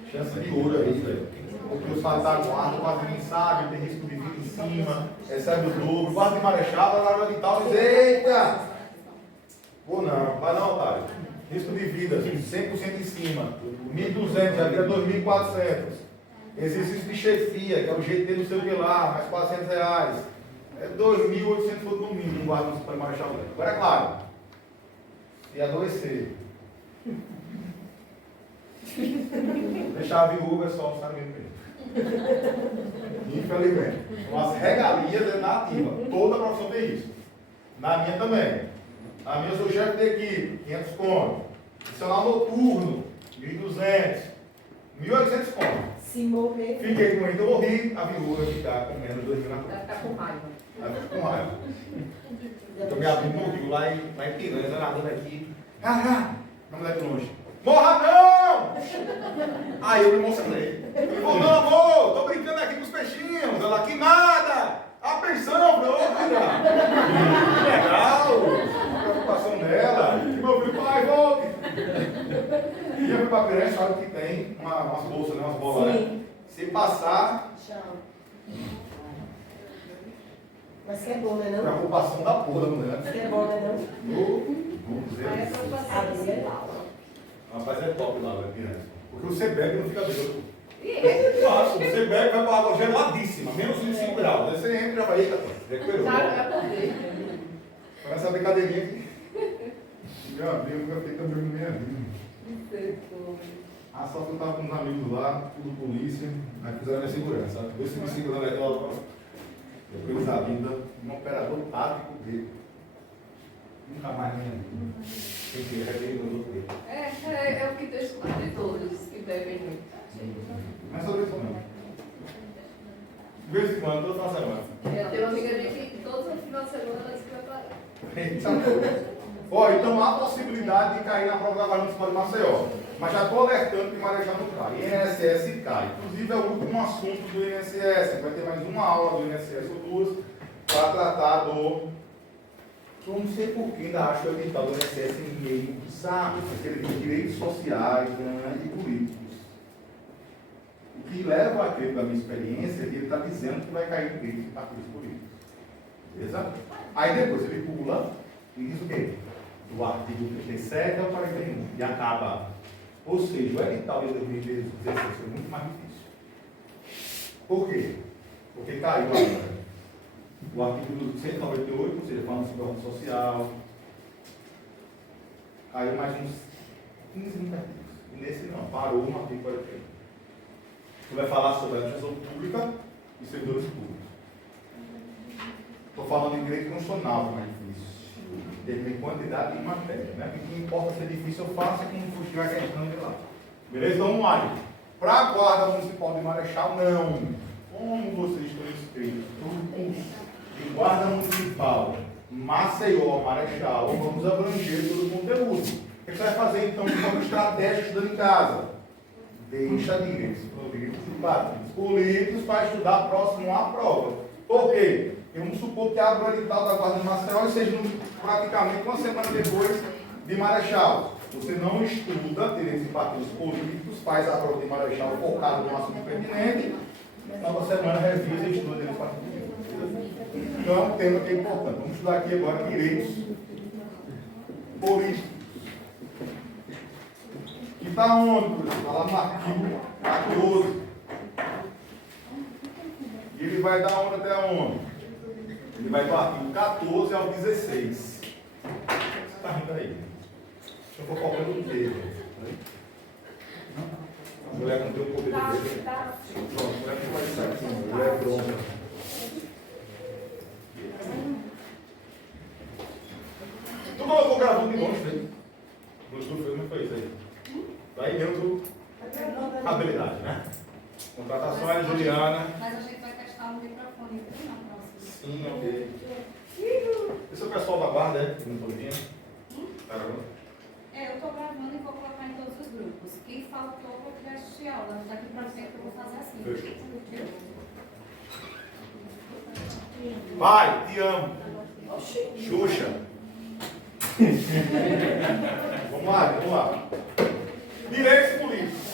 Chance de ouro aí, velho. Porque os fatos da guarda, quase ninguém sabe, tem risco de vida em cima, recebe o dobro. Guarda de Marechal, na hora de tal, diz, eita! Ou não, vai não, otário. Risco de vida, 100% em cima. 1.200, já vira 2.400. Exercício de chefia, que é o GT do seu que lá, mais R$400. É 2.800 no mínimo, guarda no Supremo Marechal. Agora é claro, se adoecer, deixar a viúva é só o saramento mesmo. Infelizmente. Então, as regalias é na ativa. Toda a profissão tem isso. Na minha também. Na minha eu sou chefe de equipe, 500 contos. Adicional noturno, 1.200. 1.800 contos. Se morrer. Fiquei com ele, eu morri, a viúva vai ficar com menos 2.000 na conta. Vai ficar com raiva. Vai ficar com raiva. Eu me abri no rio lá em Piranha, nadando aqui. Vamos daqui longe. Morra não! Aí eu me emocionei. Ele falou, não, amor, tô brincando aqui com os peixinhos. Ela, que nada! A pensão é própria. Que legal! A preocupação dela. E meu filho, pai, volte. E eu fui pra Piranha, sabe que tem umas bolsas, né, umas bolas, né? Se passar... Mas que é bom, né? Não? Preocupação da porra da mulher. Que é bom, né? Vamos dizer. Rapaz, é top lá, velho, Piranha. Porque você bebe e não fica bêbado. Claro, você bebe, vai para água geladíssima, menos 25 graus. Aí você entra e já vai, eita, recuperou. Parece essa brincadeirinha aqui. Meu amigo, nunca fiquei tão bêbado na minha vida. Ah, só que eu estava com uns amigos lá, tudo polícia, aí fizeram minha segurança. Dois me segurando aí, ó. Depois a vida, um operador tático dele. Nunca mais na minha vida. Tem que rever nos outros dele. É o que tem os todos que bebem muito. Mas sobre isso não. De vez em quando, toda uma semana. Tem uma amiga minha que todos os finais de semana ela diz que vai parar. Eita, ó, então há possibilidade de cair na prova da Guarda Municipal de Maceió. Mas já estou alertando que Marechal não cai. INSS cai. Inclusive é o último assunto do INSS. Vai ter mais uma aula do INSS ou duas para tratar do. Eu não sei por que ainda acho o edital do INSS meio bizarro, porque ele tem direitos sociais, né, e políticos. O que leva a crer, da minha experiência, é que ele está dizendo que vai cair no direito de partidos políticos. Beleza? Aí depois ele pula e diz o quê? Do artigo 37 ao 41. E acaba. Ou seja, o edital de 2016 foi muito mais difícil. Por quê? Porque caiu agora o artigo 198, ou seja, falando sobre ordem social. Caiu mais uns 15, 20 artigos. E nesse não, parou no artigo 41. Que vai falar sobre a administração pública e servidores públicos. Estou falando em direito constitucional, que é mais difícil. Tem quantidade de matéria, né? O que importa ser difícil, eu faço, e quem fugir a questão de lá. Beleza? Então vamos lá, gente. Para a Guarda Municipal de Marechal, não. Como vocês estão inscritos no curso de Guarda Municipal, Maceió, Marechal, vamos abranger todo o conteúdo. O que você vai fazer então de forma estratégica estudando em casa? Deixa direitos políticos para estudar próximo à prova. Por quê? Vamos supor que abra o edital da Guarda de Maceió e seja praticamente uma semana depois de Marechal. Você não estuda direitos de partidos políticos, faz a prova de Marechal focado no assunto pertinente, na outra semana revisa e estuda direitos de partidos políticos. Então é um tema que é importante. Vamos estudar aqui agora direitos políticos. Que está onde, professor? Está lá no artigo 14. E ele vai dar onde até onde? Ele vai do artigo 14 ao 16. Você está rindo aí? Deixa eu for colocando o dedo. A mulher não tem o poder de ver. Pronto, a mulher não vai sair aqui. A mulher é bronca. Tu colocou gravando de longe, né? No filme não foi isso aí. Daí mesmo tu. Habilidade, né? Contratação é Juliana. Mas a gente vai testar o microfone aqui na próxima. Sim, ok. Esse é o pessoal da guarda, é? Que não tô vendo. Caramba. Eu estou gravando e vou colocar em todos os grupos. Quem faltou, vou assistir aula. Daqui para frente eu vou fazer assim. Fechou. Pai, te amo. Xuxa. Vamos lá. Direitos políticos.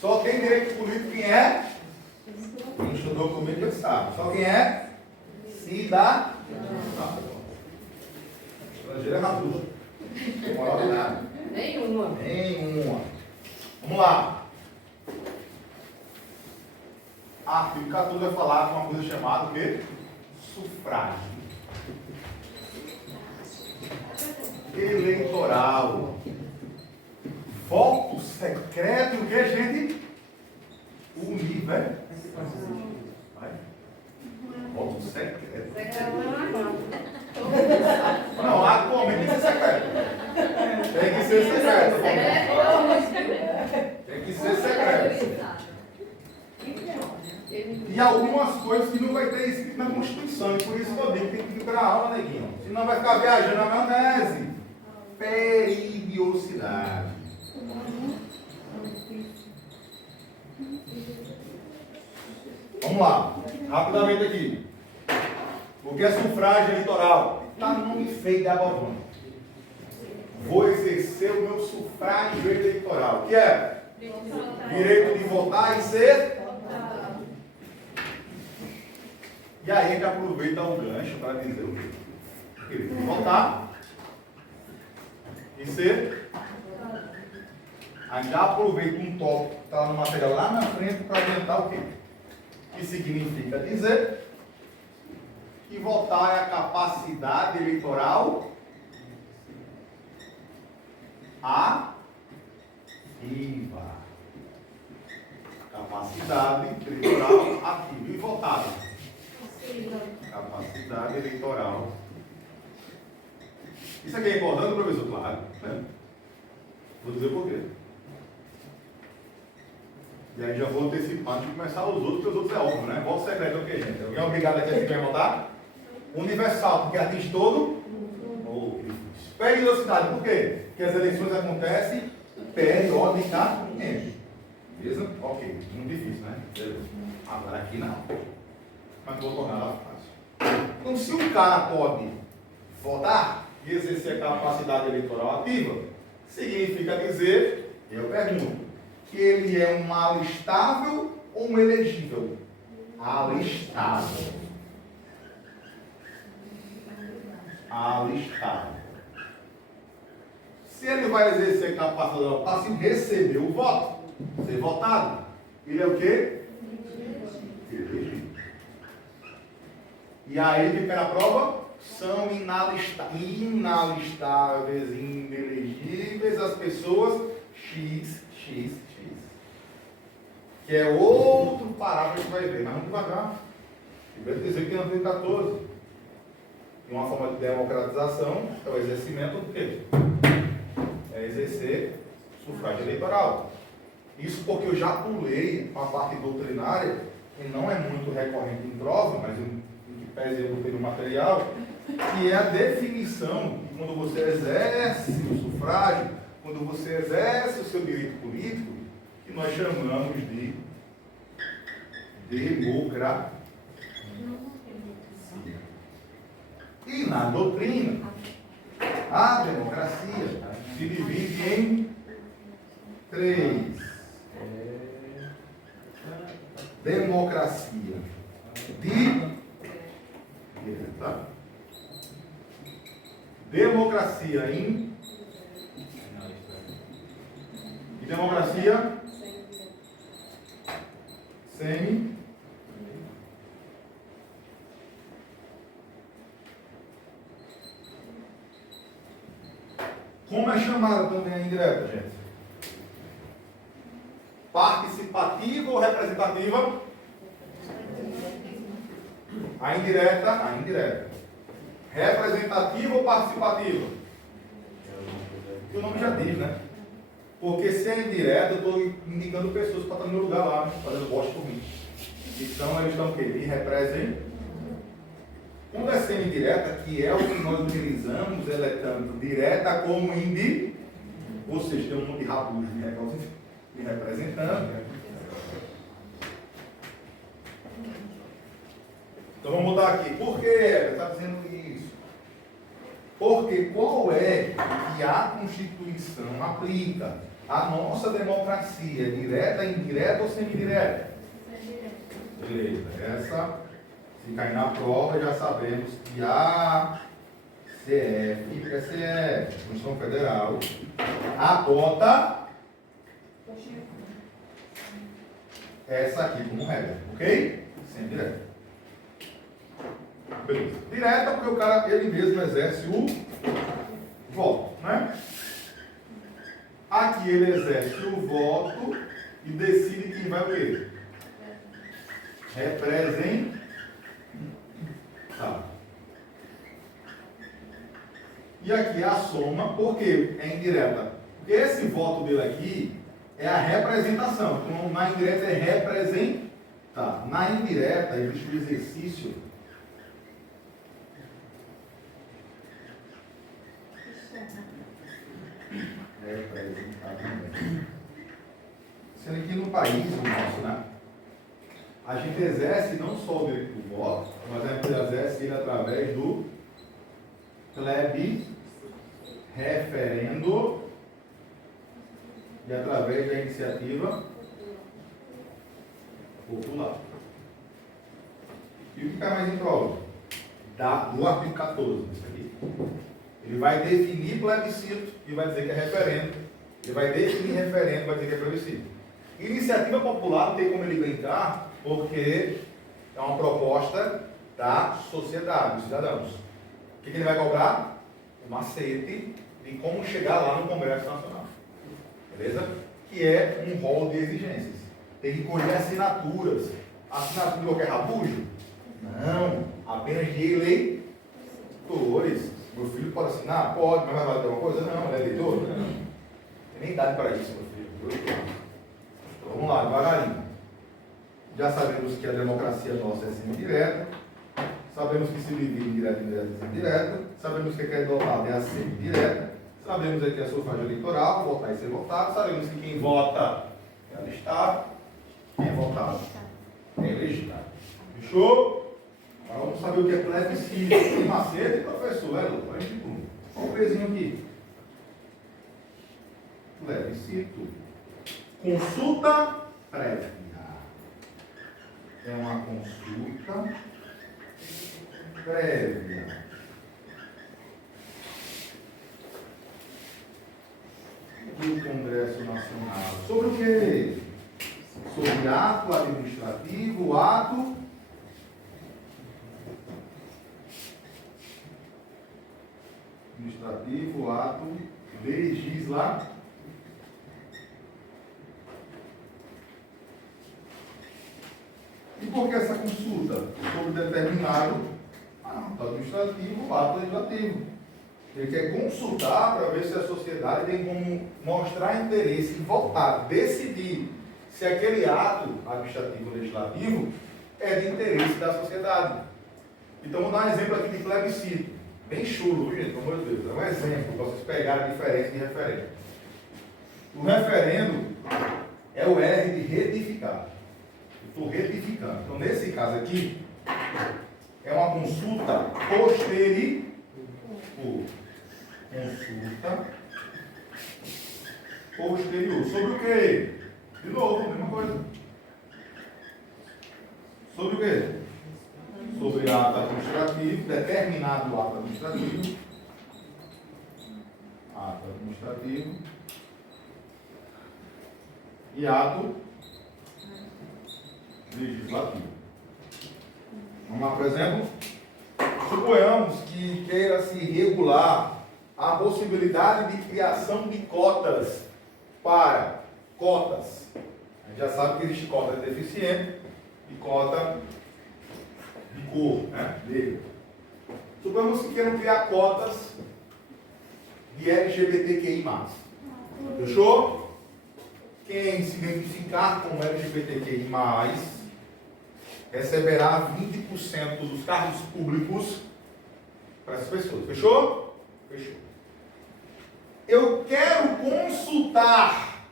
Só tem direito político quem é? Quem estudou comigo ele sabe. Só quem é? Cidadão. Estrangeiro é rabujo. Não moral de nada. Nenhuma. Vamos lá. Artigo 14 vai falar de uma coisa chamada o quê? Sufrágio eleitoral. Voto secreto, o que, gente? Unir, né? Vai. Voto secreto. Não, atualmente tem que ser secreto. Tem que ser secreto. Tem que ser secreto. E algumas coisas que não vai ter escrito na Constituição. E por isso que eu digo que tem que ir para a aula, neguinho. Senão vai ficar viajando na maionese. Perigosidade. Vamos lá. Rapidamente aqui. O que é sufrágio eleitoral? Está no nome feio da Bobona. Vou exercer o meu sufrágio eleitoral. O que é? Direito de votar e ser. E aí a gente aproveita o gancho para dizer o quê? Direito de votar e ser. A gente já aproveita um tópico que está no material lá na frente para adiantar o quê? Que significa dizer que votar é a capacidade eleitoral ativa. Capacidade eleitoral ativa. E votada? Capacidade eleitoral. Isso aqui é importante, professor? Claro. Né? Vou dizer por quê. E aí já vou antecipar antes de começar os outros, porque os outros é óbvio, né? Voto secreto é o que, gente? Alguém é obrigado aqui a quem vai votar? Universal, porque atinge todo. Periodicidade, por quê? Porque as eleições acontecem periodicamente. Beleza? Ok. Muito difícil, né? Beleza. Agora aqui não. Mas vou tornar ela fácil. Então, se um cara pode votar e exercer a capacidade eleitoral ativa, significa dizer, eu pergunto, que ele é um alistável ou um elegível? Alistável. Alistável. Se ele vai exercer capacidade passiva, receber o voto, ser votado, ele é o quê? Elegível. E aí, que pela prova? São inalistáveis, inelegíveis as pessoas X. Que é outro parágrafo que vai ver, mas vamos devagar. E vai dizer que tem artigo 14. E uma forma de democratização é o exercimento do quê? É exercer sufrágio eleitoral. Isso porque eu já pulei uma parte doutrinária, que não é muito recorrente em prova, mas em que pese eu botei no material, que é a definição de quando você exerce o sufrágio, quando você exerce o seu direito político, que nós chamamos de democracia. E na doutrina, a democracia se divide em 3. Democracia direta, democracia e democracia semi. Como é chamada também a indireta, gente? Participativa ou representativa? A indireta. Representativa ou participativa? O nome já diz, né? Porque se é indireta, eu estou indicando pessoas para estar no meu lugar lá, né? Fazendo bosta por mim. Então, eles estão o quê? Me representam. Quando é semi-direta, que é o que nós utilizamos, ela é tanto direta como indireta. Ou seja, tem um monte de rabugos me representando. Então vamos botar aqui. Por que está dizendo isso? Porque qual é que a Constituição aplica? A nossa democracia, direta, indireta ou semi-direta? Beleza, essa, se cair na prova, já sabemos que a CF e PSF, Constituição Federal, adota essa aqui como regra, ok? Semi-direta. Beleza. Direta porque o cara, ele mesmo exerce o voto, né? Aqui ele exerce o voto e decide quem vai o quê? Representar. E aqui a soma, por quê? É indireta. Porque esse voto dele aqui é a representação. Então, na indireta é representar. Na indireta existe o exercício representar também. Sendo que no país nosso, né? A gente exerce não só o direito do voto, mas a gente exerce ele através do referendo e através da iniciativa popular. E o que está mais em prova? Do artigo 14, isso aqui. Ele vai definir plebiscito e vai dizer que é referendo. Ele vai definir referendo e vai dizer que é plebiscito. Iniciativa popular não tem como ele brincar, porque é uma proposta da sociedade, dos cidadãos. O que ele vai cobrar? O macete de como chegar lá no Congresso Nacional. Beleza? Que é um rol de exigências. Tem que colher assinaturas. Assinatura de qualquer rabujo? Não. Apenas de eleitores. Meu filho pode assinar? Pode, mas vai valer alguma coisa? Não, ele é eleitor? Não. Tem nem idade para isso, meu filho. Então, vamos lá, devagarinho. Já sabemos que a democracia nossa é semi-direta. Sabemos que se divide em direta, indireta e indireta. Sabemos que quem é votado é a semi-direta. Sabemos que é sufrágio eleitoral, votar e ser votado. Sabemos que quem vota é alistado. Quem é votado é elegido. Fechou? Agora vamos saber o que é plebiscito. Tem macete, professor, é louco. Olha o pezinho aqui. Plebiscito. Consulta prévia. É uma consulta prévia. Do Congresso Nacional. Sobre o quê? Sobre ato administrativo, ato administrativo, ato legislativo. E por que essa consulta? Sobre determinado ato administrativo, ato legislativo. Ele quer consultar para ver se a sociedade tem como mostrar interesse em votar, decidir se aquele ato administrativo legislativo é de interesse da sociedade. Então, vou dar um exemplo aqui de plebiscito. Bem chulo, gente, pelo amor de Deus. É um exemplo para vocês pegarem a diferença de referendo. O referendo é o R de retificar. Estou retificando. Então, nesse caso aqui, é uma consulta posterior. Consulta posterior. Sobre o quê? De novo, a mesma coisa. Sobre o quê? Sobre ato administrativo, determinado ato administrativo. Ato administrativo. E ato legislativo. Vamos lá, por exemplo. Suponhamos que queira se regular a possibilidade de criação de cotas para cotas. A gente já sabe que existe cota de deficiente e cota de cor, né? Negro. Suponhamos que queiram criar cotas de LGBTQI+. Fechou? Quem se identificar como LGBTQI+, receberá 20% dos cargos públicos para essas pessoas. Fechou? Fechou. Eu quero consultar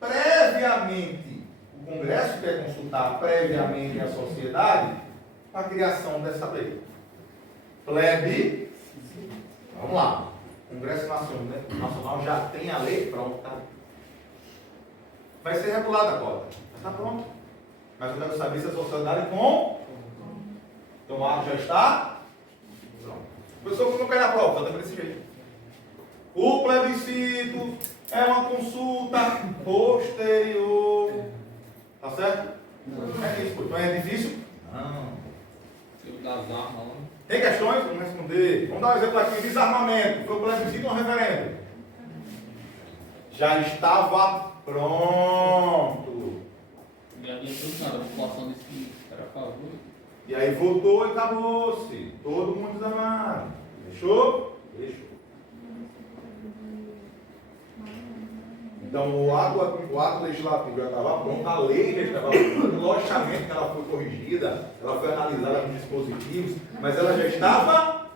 previamente, o Congresso quer consultar previamente a sociedade a criação dessa lei. Plebe. Vamos lá. O Congresso Nacional já tem a lei pronta. Vai ser regulada a cota. Está pronto. Mas eu quero saber se a sociedade com. Então o ato já está. Pronto. A pessoa que não cai na prova, está desse jeito. O plebiscito é uma consulta posterior. Tá certo? Não é isso, então é difícil? Não. Das armas lá. Tem questões? Vamos responder. Vamos dar um exemplo aqui: desarmamento. Foi o plebiscito ou um referendo? Já estava pronto. E adiantou nada, a população disse que era a favor. E aí votou e acabou-se. Todo mundo desarmado. Fechou? Fechou. Então o ato legislativo já estava pronto, a lei já estava pronta. Logicamente que ela foi corrigida, ela foi analisada nos dispositivos, mas ela já estava.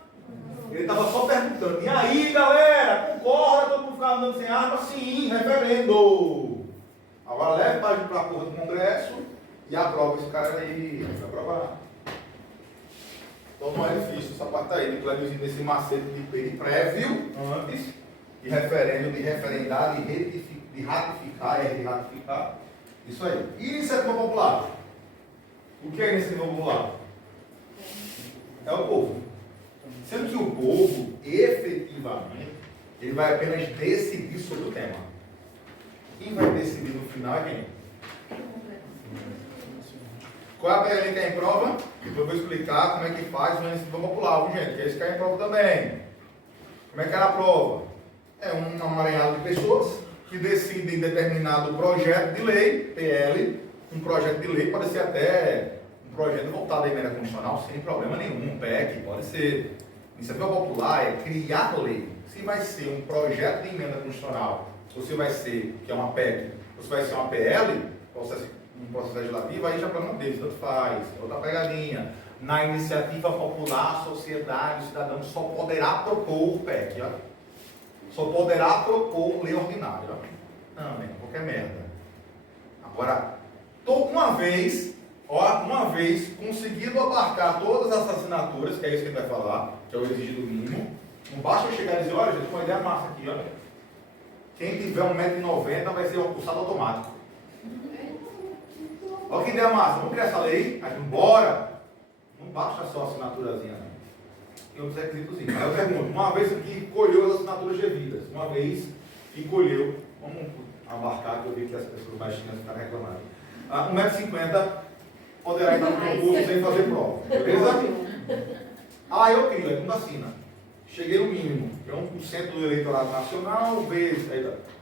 Ele estava só perguntando: e aí, galera, concorda todo mundo ficar andando sem arma? Sim, referendo. Agora leve para a porra do Congresso e aprova esse cara aí. Vai aprovar. Então não é difícil essa parte aí, de plebiscito nesse macete de prévio, antes, de referendo, de referendar, de ratificar, de ratificar. Isso aí. E iniciativa popular? O que é iniciativa popular? É o povo. Sendo que o povo, efetivamente, ele vai apenas decidir sobre o tema. Quem vai decidir no final é quem? Qual é a pergunta que é em prova? Eu vou explicar como é que faz uma iniciativa popular, viu, gente? Que é isso que é em prova também. Como é que era a prova? é um amaranhado de pessoas que decidem determinado projeto de lei, PL, um projeto de lei, pode ser até um projeto voltado à emenda constitucional, sem problema nenhum, um PEC, pode ser. Iniciativa popular é criar lei. Se vai ser um projeto de emenda constitucional, ou se vai ser, que é uma PEC, ou se vai ser uma PL, um processo legislativo, aí já para não deles, tanto faz, outra pegadinha. Na iniciativa popular, a sociedade, o cidadão só poderá propor o PEC, ó. Só poderá propor lei ordinária, ó. Não, qualquer merda. Agora, uma vez conseguido abarcar todas as assinaturas, que é isso que a gente vai falar, que é o exigido mínimo, não basta eu chegar e dizer, olha, gente, uma ideia massa aqui, olha. Quem tiver 1,90 m vai ser cursado automático. Olha que ideia massa, vamos criar essa lei, aí bora. Não basta só a assinaturazinha, não. Tem outros requisitos. Aí eu pergunto, uma vez que colheu as assinaturas devidas, uma vez que colheu, vamos abarcar, que eu vi que as pessoas baixinhas ficaram reclamando. 1,50 m poderá entrar no concurso sem fazer prova, beleza? Ah, eu crio, aí não assina. Cheguei no mínimo, que é 1% do eleitorado nacional, vezes,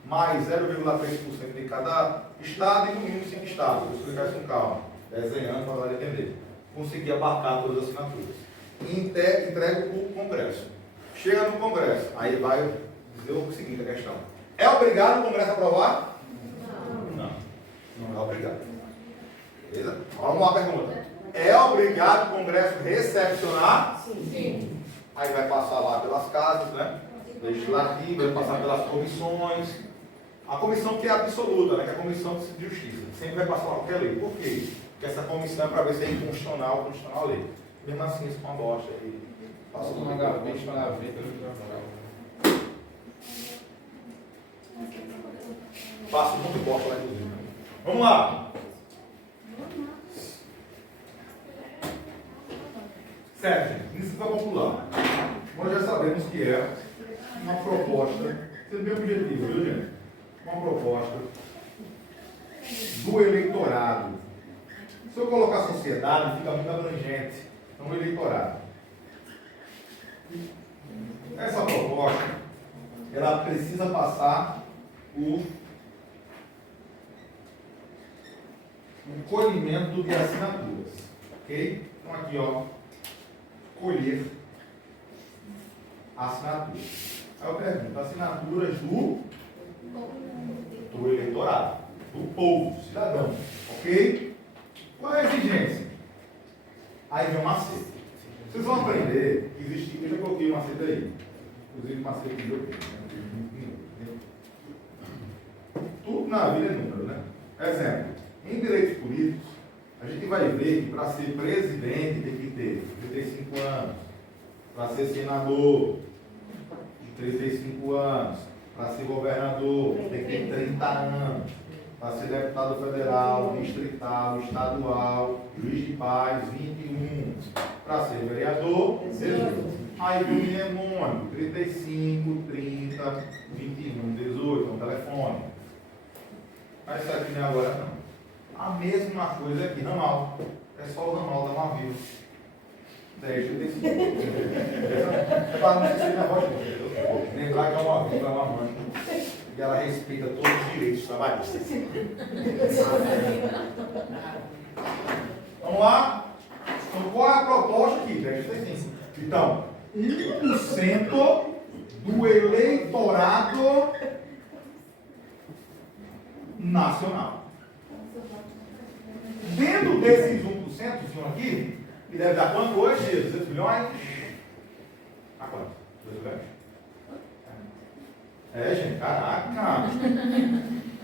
mais 0,3% de cada estado e no mínimo 5 estados. Vou explicar isso com calma, desenhando para dar a entender. Consegui abarcar todas as assinaturas. Entrego para o Congresso. Chega no Congresso, aí vai dizer o seguinte, a questão. É obrigado o Congresso a aprovar? Não. Não é obrigado. Beleza? Vamos lá a pergunta. É obrigado o Congresso recepcionar? Sim. Aí vai passar lá pelas casas, né? Legislativas, vai passar pelas comissões. A comissão que é absoluta, né? Que é a comissão de justiça. Sempre vai passar lá qualquer lei. Por quê? Porque essa comissão é para ver se é inconstitucional ou constitucional a lei. Mesmo assim, isso com a bosta aí. Passa Uma gaveta, Passa muito bosta lá, inclusive. Vamos lá. Certo, iniciativa popular. Nós já sabemos que é uma proposta, sendo bem objetivo, viu, gente? Uma proposta do eleitorado. Se eu colocar sociedade, fica muito abrangente. Então, o eleitorado. Essa proposta, ela precisa passar o colhimento de assinaturas. Ok? Então, aqui, ó. Colher assinaturas. Aí eu pergunto, assinaturas do eleitorado, do povo, do cidadão. Ok? Qual é a exigência? Aí vem o macete. Vocês vão aprender que existe. Eu já coloquei o macete aí. Inclusive o macete que eu tudo na vida é número, né? Exemplo, em direitos políticos, a gente vai ver que para ser presidente tem que ter 35 anos, para ser senador, 35 anos, para ser governador tem que ter 30 anos, para ser deputado federal, distrital, estadual, juiz de paz, 21, para ser vereador, 18. Aí vem o mnemônico, 35, 30, 21, 18, no telefone. Mas isso aqui não é agora não. A mesma coisa aqui, ramal. É só o ramal da Marvil. 10, 35. É para não esquecer minha voz. Lembrar que é uma Marvil, é uma mãe. E ela respeita todos os direitos trabalhistas. Vamos lá? Então, qual é a proposta aqui? 10, 35. Então, 1% do eleitorado nacional. Dentro desses 1%, aqui, que deve dar quanto hoje? 200 milhões? A quanto? 2 milhões? É, gente, caraca!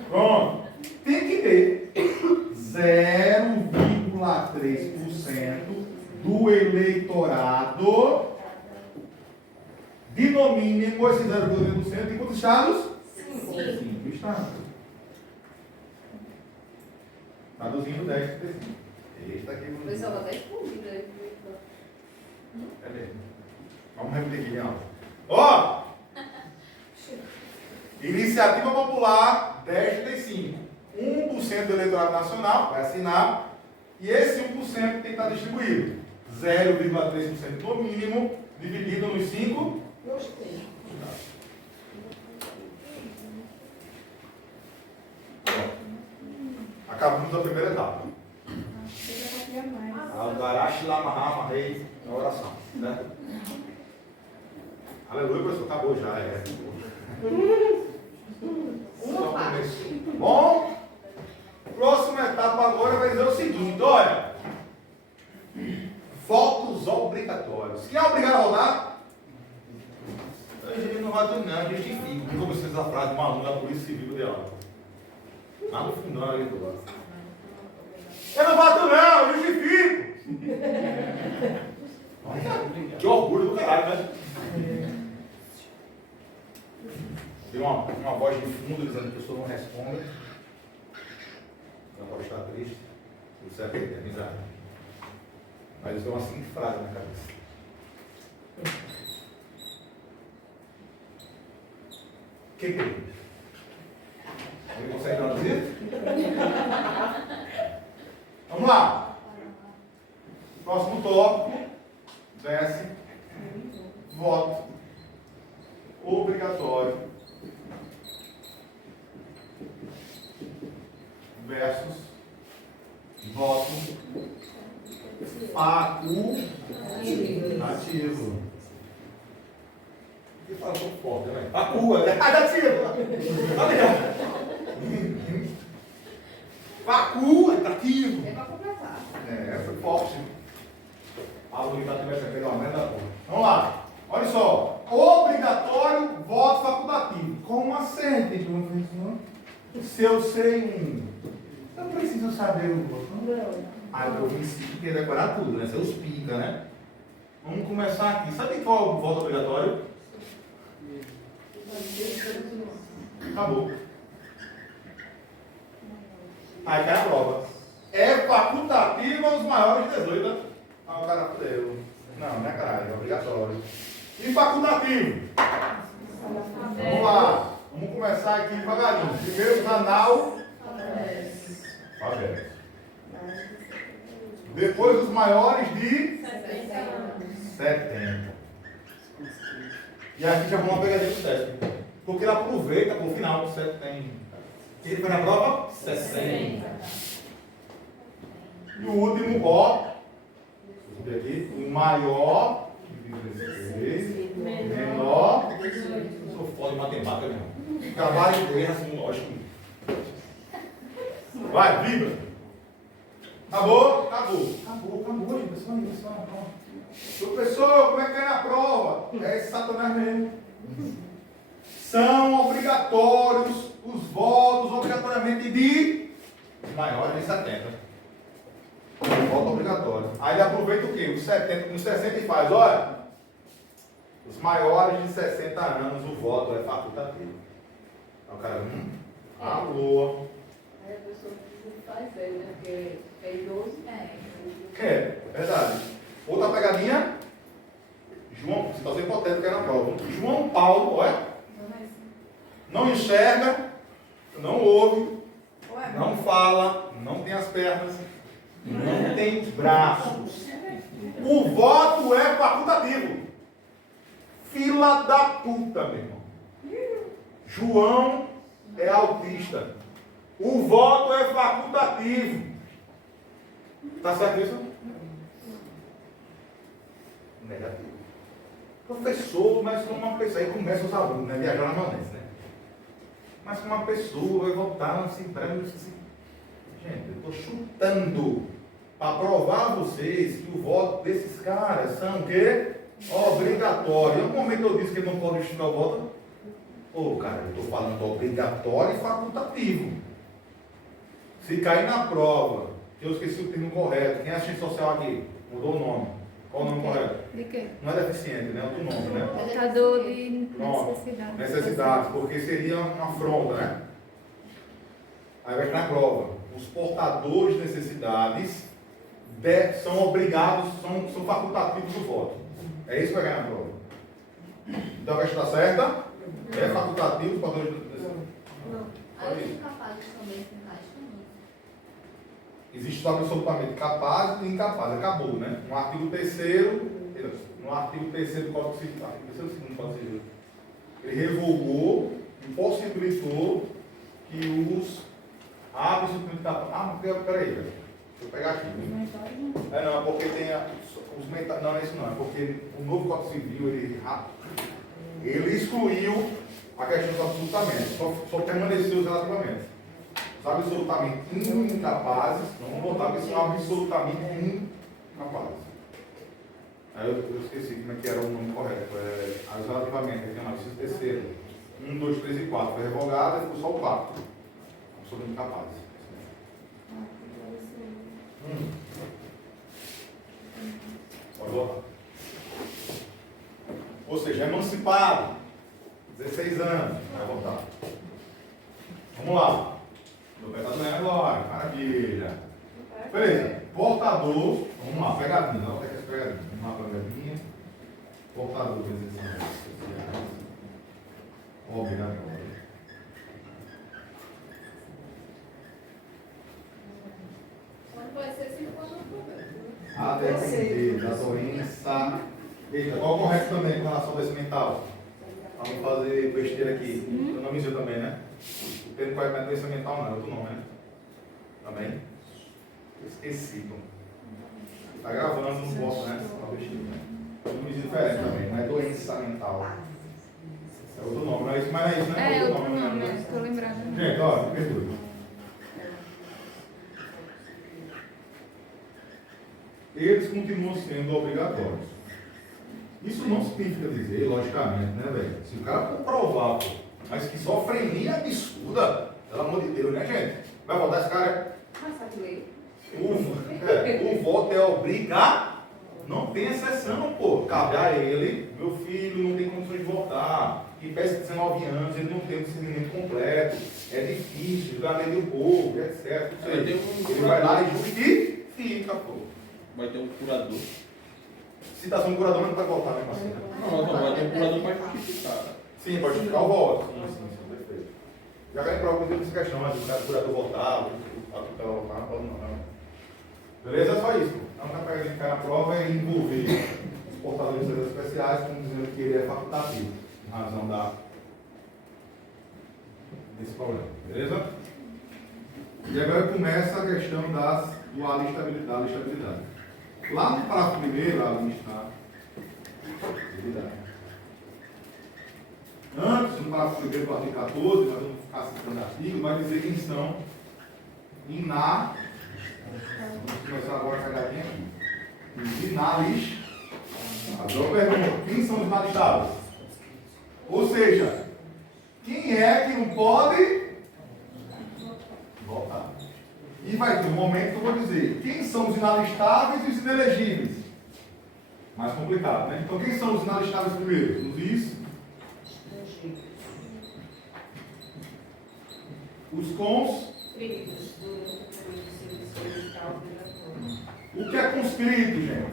Pronto. Tem que ter 0,3% do eleitorado de no mínimo esse 0,3% em quantos estados? 5 estados. Traduzindo 10 por 35. Eita, que bonito. O pessoal está até escondido aí. Cadê? Vamos repetir aqui, ó. Ó! Iniciativa Popular 1035. 1% do eleitorado nacional vai assinar. E esse 1% tem que estar distribuído. 0,3% no mínimo, dividido nos 5. Gostei. da primeira etapa. Aldarash Lamaha Rei, a oração. Certo? Aleluia, professor. Acabou já. Só começo. Bom, próxima etapa agora vai dizer o seguinte: olha, votos obrigatórios. Quem é obrigado a rodar? A gente não vai tudo, não, justifica. Como vocês a frase de uma aluna da Polícia Civil de aula. Lá no fundão ali do lado. Eu não bato não, eu justifico. Olha, que orgulho do caralho, né? Tem uma voz de fundo dizendo que a pessoa não responde. Não pode estar triste. Isso é eternizado. Mas eu tenho uma seguinte frase na cabeça. Que pergunta? Ele consegue traduzir? Vamos lá. Próximo tópico. Desce. Voto. Obrigatório. Versus. Voto. Facultativo. Que fala tão forte, né? Facultativo. Facultativo. É para completar. Foi forte. A obrigatório vai pegar uma merda da porra. Vamos lá. Olha só. Obrigatório, voto facultativo. Como assim, professor? Se eu sei eu preciso saber o voto. Aí eu vou que decorar tudo, né? Você os pica, né? Vamos começar aqui. Sabe qual é o voto obrigatório? Acabou. Aí cai a prova. É facultativo aos maiores de 18. Ah, o cara fudeu. Não é caralho, é obrigatório. E facultativo? Vamos lá. Vamos começar aqui devagarinho. Primeiro, anal. Favela. Depois os maiores de 70. E aqui já vamos pegar o teste. Porque ele aproveita para o final. 70. Ele foi na prova? 60. E o último, ó. Aqui, o maior. 16. Menor. Eu sou foda em matemática mesmo. Trabalho de erro assim, lógico. Vai, vibra. Acabou? Acabou, gente. Pessoal. Professor, como é que é na prova? É esse satanás mesmo. São obrigatórios os votos, obrigatoriamente de maiores de 70. Voto obrigatório. Aí ele aproveita o quê? Os 70 com 60 e faz, olha. Os maiores de 60 anos, o voto é facultativo. Aí o cara, alô. Aí a pessoa faz velho, né? Porque é idoso. Verdade. Outra pegadinha. João, situação hipotética na prova. João Paulo, olha. Não enxerga, não ouve, não fala, não tem as pernas, não tem os braços. O voto é facultativo. Fila da puta, meu irmão. João é autista. O voto é facultativo. Tá certo isso? Negativo. Professor, mas como uma pessoa, aí começa os alunos, né? Viajar na maionese, né? Mas como uma pessoa vai voltar assim, gente, eu estou chutando para provar a vocês que o voto desses caras são o quê? Obrigatório. Em algum momento eu disse que ele não pode justificar o voto. Cara, eu estou falando obrigatório e facultativo. Se cair na prova, que eu esqueci o termo correto, quem é assistente social aqui? Mudou o nome. Qual o nome correto? De quê? Não é deficiente, né? Outro nome, né? Portador de necessidade. Necessidade, porque seria uma afronta, né? Aí vai estar na prova. Os portadores de necessidades são obrigados, são facultativos do voto. É isso que vai ganhar na prova. Então a questão está certa? É facultativo os portadores de necessidades. Não. Aí os incapazes também se encaixam nisso. Existe só absolutamente capaz e incapaz. Acabou, né? No artigo 3º, do Código Civil, artigo 3º do Código Civil, ele revogou e possibilitou que os Abre o suplemento capaz. Ah, mas peraí, velho. Deixa eu pegar aqui. Não, porque tem os mentais. Não, é isso não. É porque o novo Código Civil, ele excluiu a questão do absolutamente. Só permaneceu os relativamente. Os absolutamente incapazes, não vamos botar porque são absolutamente incapazes. Aí eu esqueci como é que era o nome correto. Os relativamente, aqui não, esse terceiro. 1, 2, 3 e 4 foi revogado e ficou só o 4. Absolutamente incapazes. Pode voltar. Ou seja, emancipado. 16 anos. Vai voltar. Vamos lá. Meu pé está doendo agora. Maravilha. Beleza. Portador. Vamos lá. Pegadinha. Não tem que ser pegadinha. Vamos lá, pegadinha. Portador de exercícios sociais. Obrigatório. Quando vai ser 5 anos no problema. A depender da doença. Eita, qual o correto também com relação ao doença mental? Vamos fazer besteira aqui. O nome também, né? O termo correto não é doença mental, não, é outro nome, né? Também? Eu esqueci. Está gravando, não posso, né? Uma besteira, né? É um nome diferente também, não é doença mental. É outro nome, não é isso, mas não é isso, né? É outro nome, estou lembrando. Gente, ó, perdoe. Eles continuam sendo obrigatórios. Isso não significa dizer, logicamente, né, velho? Se o cara comprovar, pô, mas que esquizofrenia absurda, pelo amor de Deus, né, gente? Vai votar esse cara? Mas sabe ler? O voto é obrigar, não tem exceção, pô. Cabe a ele, meu filho não tem condições de votar, que peça 19 anos, ele não tem o discernimento completo, é difícil, da lei do povo, etc. Ele vai lá e justifica, pô. Vai ter um curador. Citação do curador não vai votar, né, parceiro? Não, vai ter um curador para justificar. Sim, pode justificar o voto. Sim, perfeito. Já vem para algum tipo de questão, mas o curador votar, o tutela votar, não pode não. Beleza? É só isso. Não dá para ficar na prova e envolver os portadores de serviços especiais, como dizendo que ele é facultativo, em razão desse problema. Beleza? E agora começa a questão do alistabilidade. Lá no parágrafo primeiro, a lista atividade. Antes, no parágrafo primeiro do artigo 14, nós vamos ficar citando artigo, vai dizer quem são vamos começar agora a pegadinha aqui. Inalistados. Agora eu pergunto, quem são os inalistados? Ou seja, quem é que não pode votar? E vai ter um momento que eu vou dizer quem são os inalistáveis e os inelegíveis. Mais complicado, né? Então, quem são os inalistáveis primeiro? Os conscritos. O que é conscrito, gente?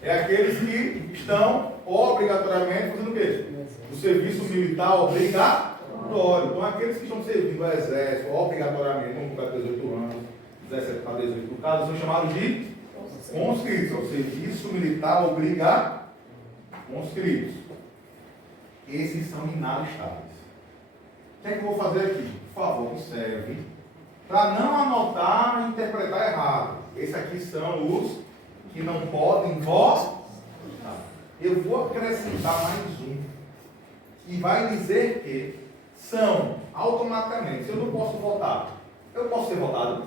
É aqueles que estão obrigatoriamente fazendo o quê? O serviço militar obrigatório. Então, aqueles que estão servindo ao exército obrigatoriamente, vamos para 18 anos, 17 para 18 no caso, são chamados de conscritos. O serviço militar obriga conscritos. Esses são inalistáveis. O que é que eu vou fazer aqui? Por favor, observe. Para não anotar e interpretar errado. Esses aqui são os que não podem votar. Eu vou acrescentar mais um. E vai dizer que são automaticamente, se eu não posso votar, eu posso ser votado?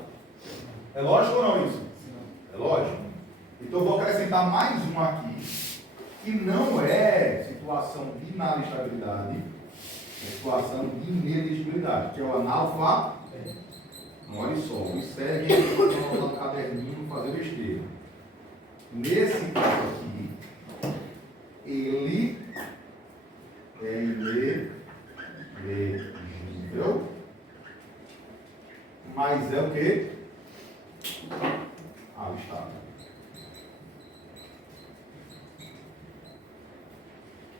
É lógico ou não isso? É lógico. Então eu vou acrescentar mais um aqui, que não é situação de inalistabilidade, é situação de ineligibilidade, que é o analfabetismo. Olha só, observe aí, vou colocar no caderninho e fazer besteira. Nesse caso aqui, ele é inelegível, mas é o quê? Alistável.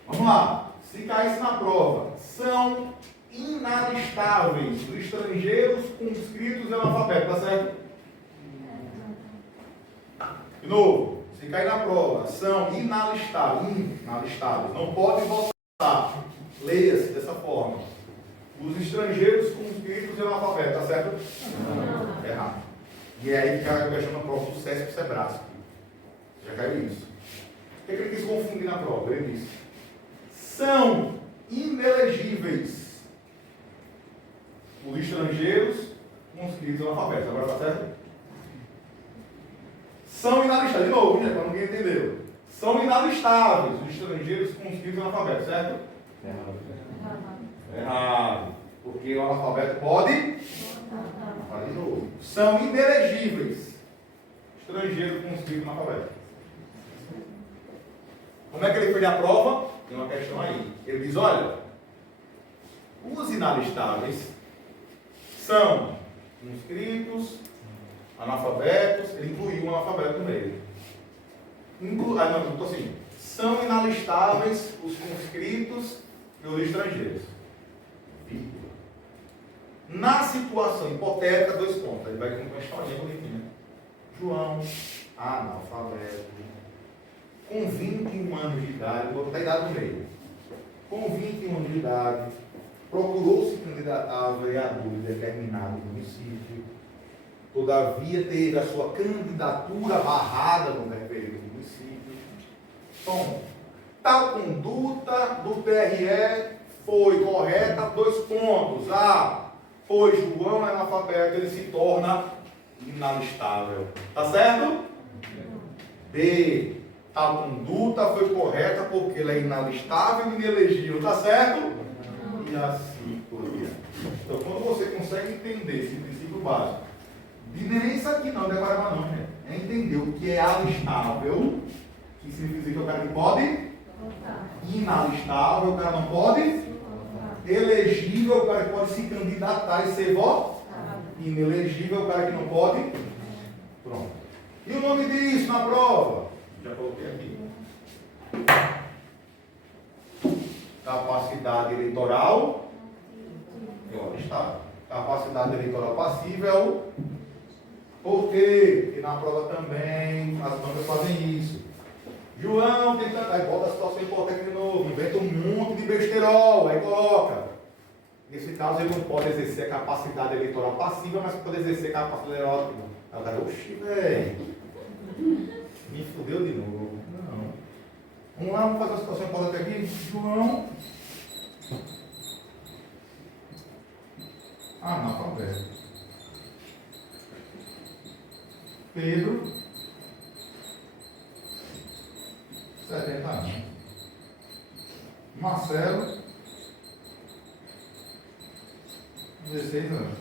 Vamos lá. Se caísse na prova, são inalistáveis os estrangeiros conscritos e analfabetos, tá certo? De novo, se cair na prova, são inalistáveis, não podem votar. Leia-se dessa forma. Os estrangeiros conscritos e analfabetos, tá certo? Não. Errado. E é aí que caiu a questão na prova do SESC e Sebrasp. Já caiu isso. O que é que ele quis confundir na prova? Ele disse: são inelegíveis os estrangeiros conscritos e analfabetos. Agora tá certo? São inalistáveis. De novo, gente, para ninguém entendeu. São inalistáveis os estrangeiros conscritos e analfabetos, certo? Errado. Porque o analfabeto pode. Fala de novo. São inelegíveis estrangeiros conscritos e analfabetos. Como é que ele fez a prova? Tem uma questão aí. Ele diz: olha, os inalistáveis são conscritos, analfabetos. Ele incluiu um analfabeto no meio. Não, assim. São inalistáveis os conscritos e os estrangeiros. Vírgula. Na situação hipotética, 2 pontos. Ele vai com uma historinha bonitinha. João, analfabeto, com 21 anos de idade, vou botar a idade no meio. Com 21 anos de idade, procurou se candidatar a vereador de determinado município. Todavia, teve a sua candidatura barrada no referendo do município. Então, tal conduta do TRE foi correta, 2 pontos. A, pois João é analfabeto, ele se torna inalistável. Tá certo? B, tal conduta foi correta porque ele é inalistável e inelegível. Tá certo? E assim por diante. Então, quando você consegue entender esse princípio básico, de nem isso aqui não, decorava não, né? É entender o que é alistável, que significa que o cara que pode, inalistável, o cara não pode, elegível, o cara que pode se candidatar e ser votado, inelegível, o cara que não pode. Pronto. E o nome disso na prova? Já coloquei aqui. Capacidade eleitoral é o alistável. Capacidade eleitoral passiva é o. Por quê? Porque na prova também as bancas fazem isso. João tem tanto. Aí bota a situação hipotética de novo, inventa um monte de besterol, aí coloca. Nesse caso ele não pode exercer a capacidade eleitoral passiva, mas pode exercer a capacidade eleitoral ativa. Aí o cara, oxi, velho, me fudeu de novo. Não. Vamos lá, vamos fazer a situação hipotética aqui. João. Analfabeto. Pedro, 70 anos. Marcelo, 16 anos.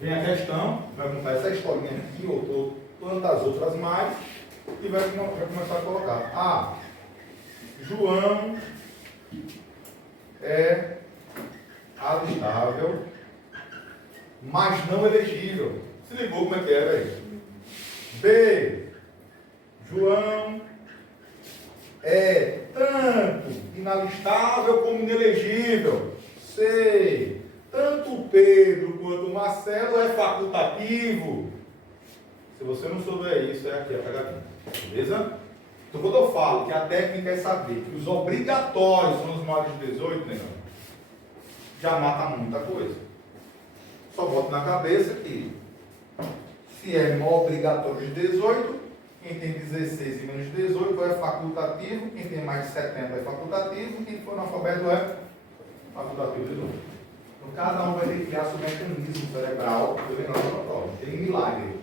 Vem a questão, vai contar essa historinha aqui, ou tantas outras mais, e vai começar a colocar. Ah, João é alistável, mas não elegível. Se ligou como é que é, velho? B, João é tanto inalistável como inelegível. C, tanto Pedro quanto Marcelo é facultativo. Se você não souber isso, é aqui a pegadinha. Beleza? Então, quando eu falo que a técnica é saber que os obrigatórios são os maiores de 18, né? Já mata muita coisa. Só bota na cabeça que se é obrigatório de 18, quem tem 16 e menos de 18 é facultativo, quem tem mais de 70 é facultativo, quem for analfabeto é facultativo de novo. Então cada um vai ter que criar seu mecanismo cerebral para inventar uma prova. Tem milagre.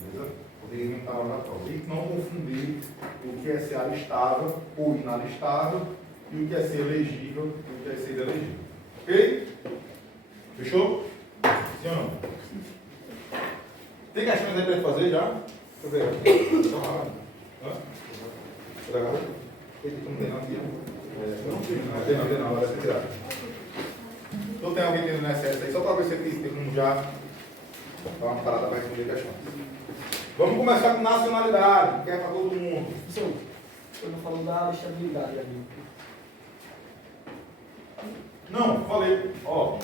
Beleza? Poder inventar uma prova. E não confundir o que é ser alistável ou inalistável e o que é ser elegível e o que é ser inelegível. Ok? Fechou? Sim ou não? Tem questões aí para gente fazer já? Deixa eu ver aqui. Hã? Não tem não aqui. Não tem não, vai ser tirado. Então tem alguém tendo no excesso aí, só para ver se tem como já dar uma parada para responder a questão. Vamos começar com nacionalidade, que é para todo mundo. Professor, eu não falo da estabilidade ali. Não, falei. Ó,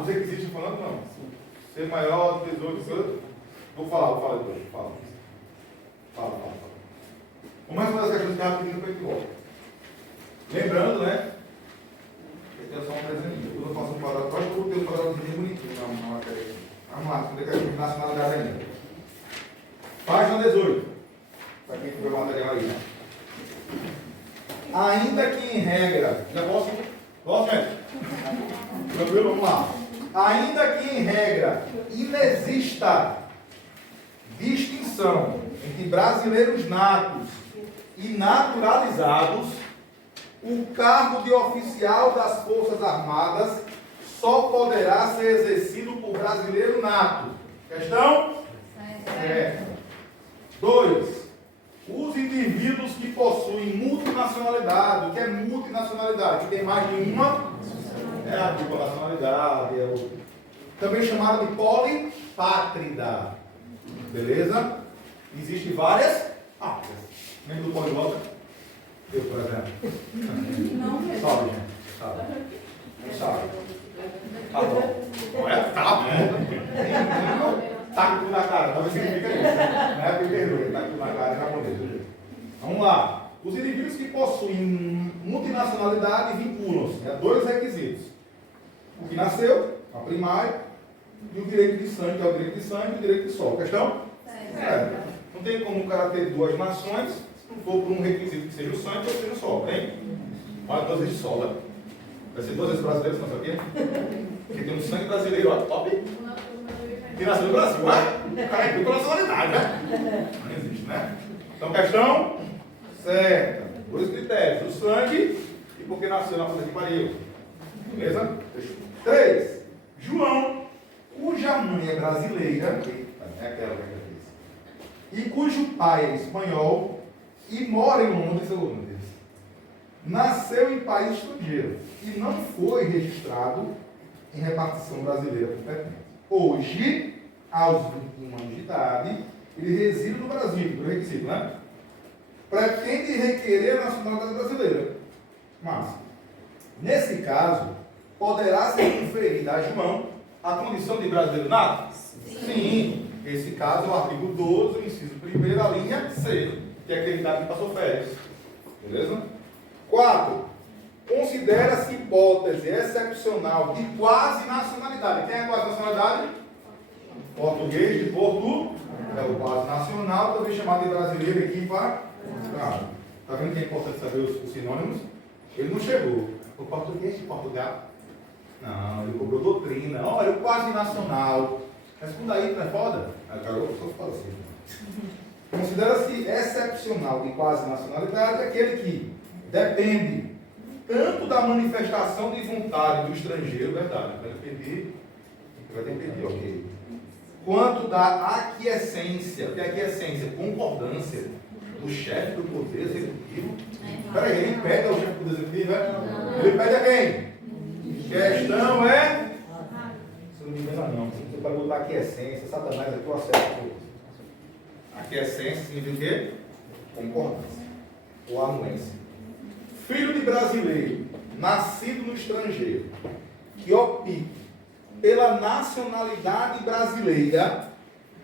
os requisitos estão falando não. Ser maior de 18 anos. Vou falar depois. Fala. Vamos responder as questões que eu rapidinho depois que volta. Lembrando, né? Esse é só um desenho. Depois eu faço um quadrado. Pode ter um quadrado bem bonitinho na matéria. Vamos lá, vamos ver que a nacionalidade ainda. Página 18. Para quem tiver o material aí, né? Ainda que em regra. Já posso? Posso, gente? Tranquilo? Vamos lá. Ainda que em regra inexista distinção entre brasileiros natos e naturalizados, o cargo de oficial das Forças Armadas só poderá ser exercido por brasileiro nato. Questão? Certo. 2. Os indivíduos que possuem multinacionalidade. O que é multinacionalidade? Que tem mais de uma? É a dupla nacionalidade. Também chamada de polipátrida. Beleza? Existem várias áreas. Lembra do poliglota? Eu, por exemplo. Não, Sabe, gente? Sabe. Não sabe. Tá bom. Não é? Tá bom. Tá com tudo na cara. Talvez significa isso. Não é porque perdoe. Tá com tudo na cara em japonês. Vamos lá. Os indivíduos que possuem multinacionalidade vinculam-se a 2 requisitos. O que nasceu, a primária, e o direito de sangue, que é o direito de sangue e o direito de solo. Questão? Certo. Não tem como o cara ter 2 nações se não for por um requisito que seja o sangue ou seja o solo, hein? Olha, 2 vezes de solo, né? Vai ser 2 vezes brasileiro, não sei o quê. Porque tem um sangue brasileiro, ó, top. Que nasceu no Brasil, ué? O cara é dupla nacionalidade, né? Não existe, né? Então, questão certa. 2 critérios, o sangue e porque nasceu na puta que pariu. Beleza? 3. João, cuja mãe é brasileira, é aquela que eu fiz, e cujo pai é espanhol e mora em Londres, nasceu em país estrangeiro e não foi registrado em repartição brasileira competente. Hoje, aos 21 anos de idade, ele reside no Brasil, por requisito, né? Pretende requerer a nacionalidade brasileira. Mas, nesse caso, poderá ser conferida a João a condição de brasileiro nato? Sim. Esse caso é o artigo 12, inciso 1, a linha C, que é aquele dado que passou férias. Beleza? 4. Considera-se hipótese excepcional de quase nacionalidade. Quem é quase nacionalidade? Português de Porto. É o quase nacional, também chamado de brasileiro aqui para. Está vendo que é importante saber os sinônimos? Ele não chegou. O português de Portugal. Não, ele cobrou doutrina. Olha, o quase nacional. Responda aí, não é foda? A garota só fala assim. Considera-se excepcional de quase nacionalidade aquele que depende tanto da manifestação de vontade do estrangeiro, verdade, vai ter que pedir, ok, quanto da aquiescência. O que é aquiescência? Concordância do chefe do Poder Executivo. Espera aí, ele pede ao chefe do Poder Executivo, né? Ele pede a quem? Questão é. Se não me engano, não. Você pode botar aquiescência, Satanás aqui, o acerto. Aquiescência significa o quê? Concordância. Ou anuência. Filho de brasileiro, nascido no estrangeiro, que opte pela nacionalidade brasileira,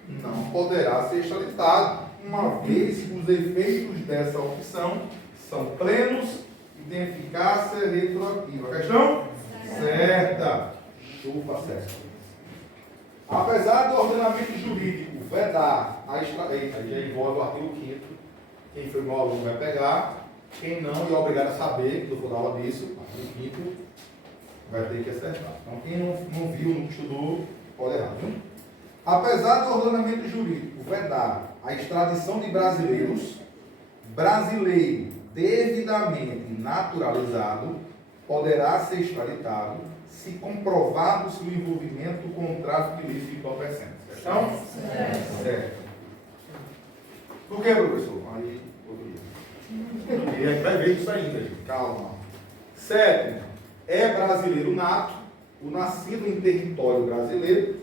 não poderá ser extraditado, uma vez que os efeitos dessa opção são plenos e têm eficácia retroativa. Questão? Certa. Chupa certa. Apesar do ordenamento jurídico vedar a extradição, já envolve o artigo 5º, quem foi meu aluno vai pegar. Quem não é obrigado a saber, que eu vou dar aula disso, artigo 5º, vai ter que acertar. Então, quem não viu, não estudou, pode errar, viu? Apesar do ordenamento jurídico vedar a extradição de brasileiros, brasileiro devidamente naturalizado poderá ser extraditado se comprovado seu envolvimento com o tráfico ilícito de entorpecentes. Questão? Certo. Por que, professor? Aí, outro dia. E a gente vai ver isso ainda, gente. Calma. 7. É brasileiro nato, o nascido em território brasileiro,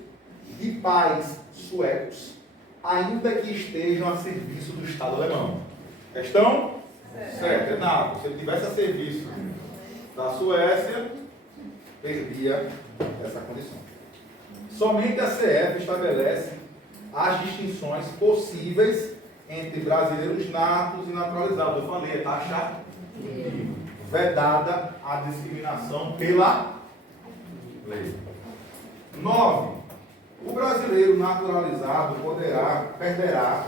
de pais suecos, ainda que estejam a serviço do Estado alemão. Questão? Certo. É nato. Se ele tivesse a serviço da Suécia, perdia essa condição. Somente a CF estabelece as distinções possíveis entre brasileiros natos e naturalizados. Eu falei, é taxa vedada a discriminação pela lei. 9. O brasileiro naturalizado perderá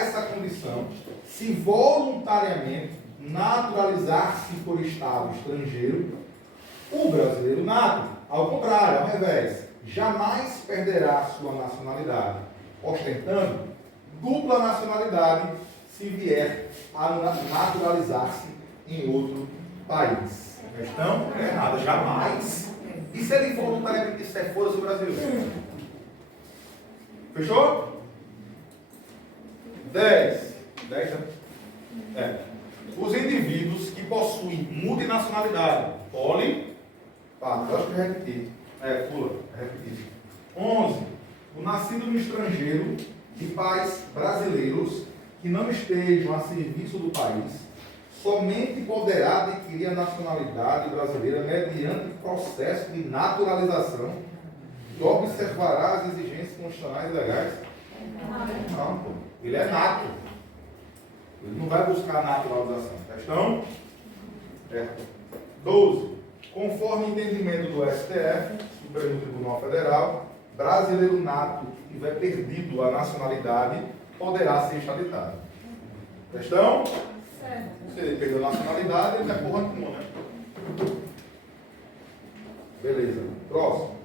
essa condição se voluntariamente naturalizar-se por Estado estrangeiro. O brasileiro nato, ao contrário, ao revés, jamais perderá sua nacionalidade, ostentando dupla nacionalidade se vier a naturalizar-se em outro país. Questão errada, jamais. E se ele voluntariamente disser foda-se o brasileiro? Fechou? 10. Os indivíduos que possuem multinacionalidade. Acho que é repetir. Repetir. 11. O nascido no estrangeiro de pais brasileiros que não estejam a serviço do país somente poderá adquirir a nacionalidade brasileira mediante processo de naturalização e observará as exigências constitucionais e legais. Não, pô. Ele é nato. Ele não vai buscar a naturalização. Questão? 12. Conforme o entendimento do STF, Supremo Tribunal Federal, brasileiro nato que tiver perdido a nacionalidade poderá ser extraditado. Questão? Se ele perdeu a nacionalidade, ele não é porra nenhuma, né? Beleza. Próximo.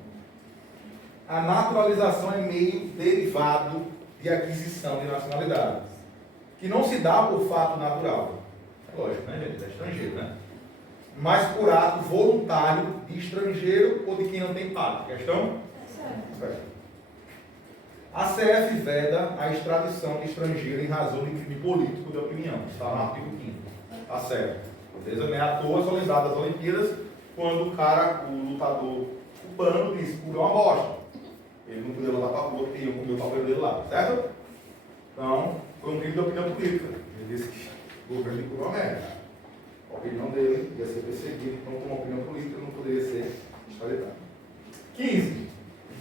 A naturalização é meio derivado de aquisição de nacionalidade, que não se dá por fato natural. É lógico, né, gente? É estrangeiro, né? Mas por ato voluntário de estrangeiro ou de quem não tem pátria. Questão? A CF veda a extradição de estrangeiro em razão de crime político de opinião. Está no artigo 5º. Tá certo. Beleza? Não é à toa, são lembradas das Olimpíadas, quando o lutador cubano disse que Cuba é uma bosta. Ele não podia levar para a rua porque iam comer o papel dele lá. Certo? Então, foi um crime de opinião política. Ele disse que o governo de Cuba é uma merda. A opinião dele ia ser perseguida, então, como opinião política, não poderia ser extraditado. 15.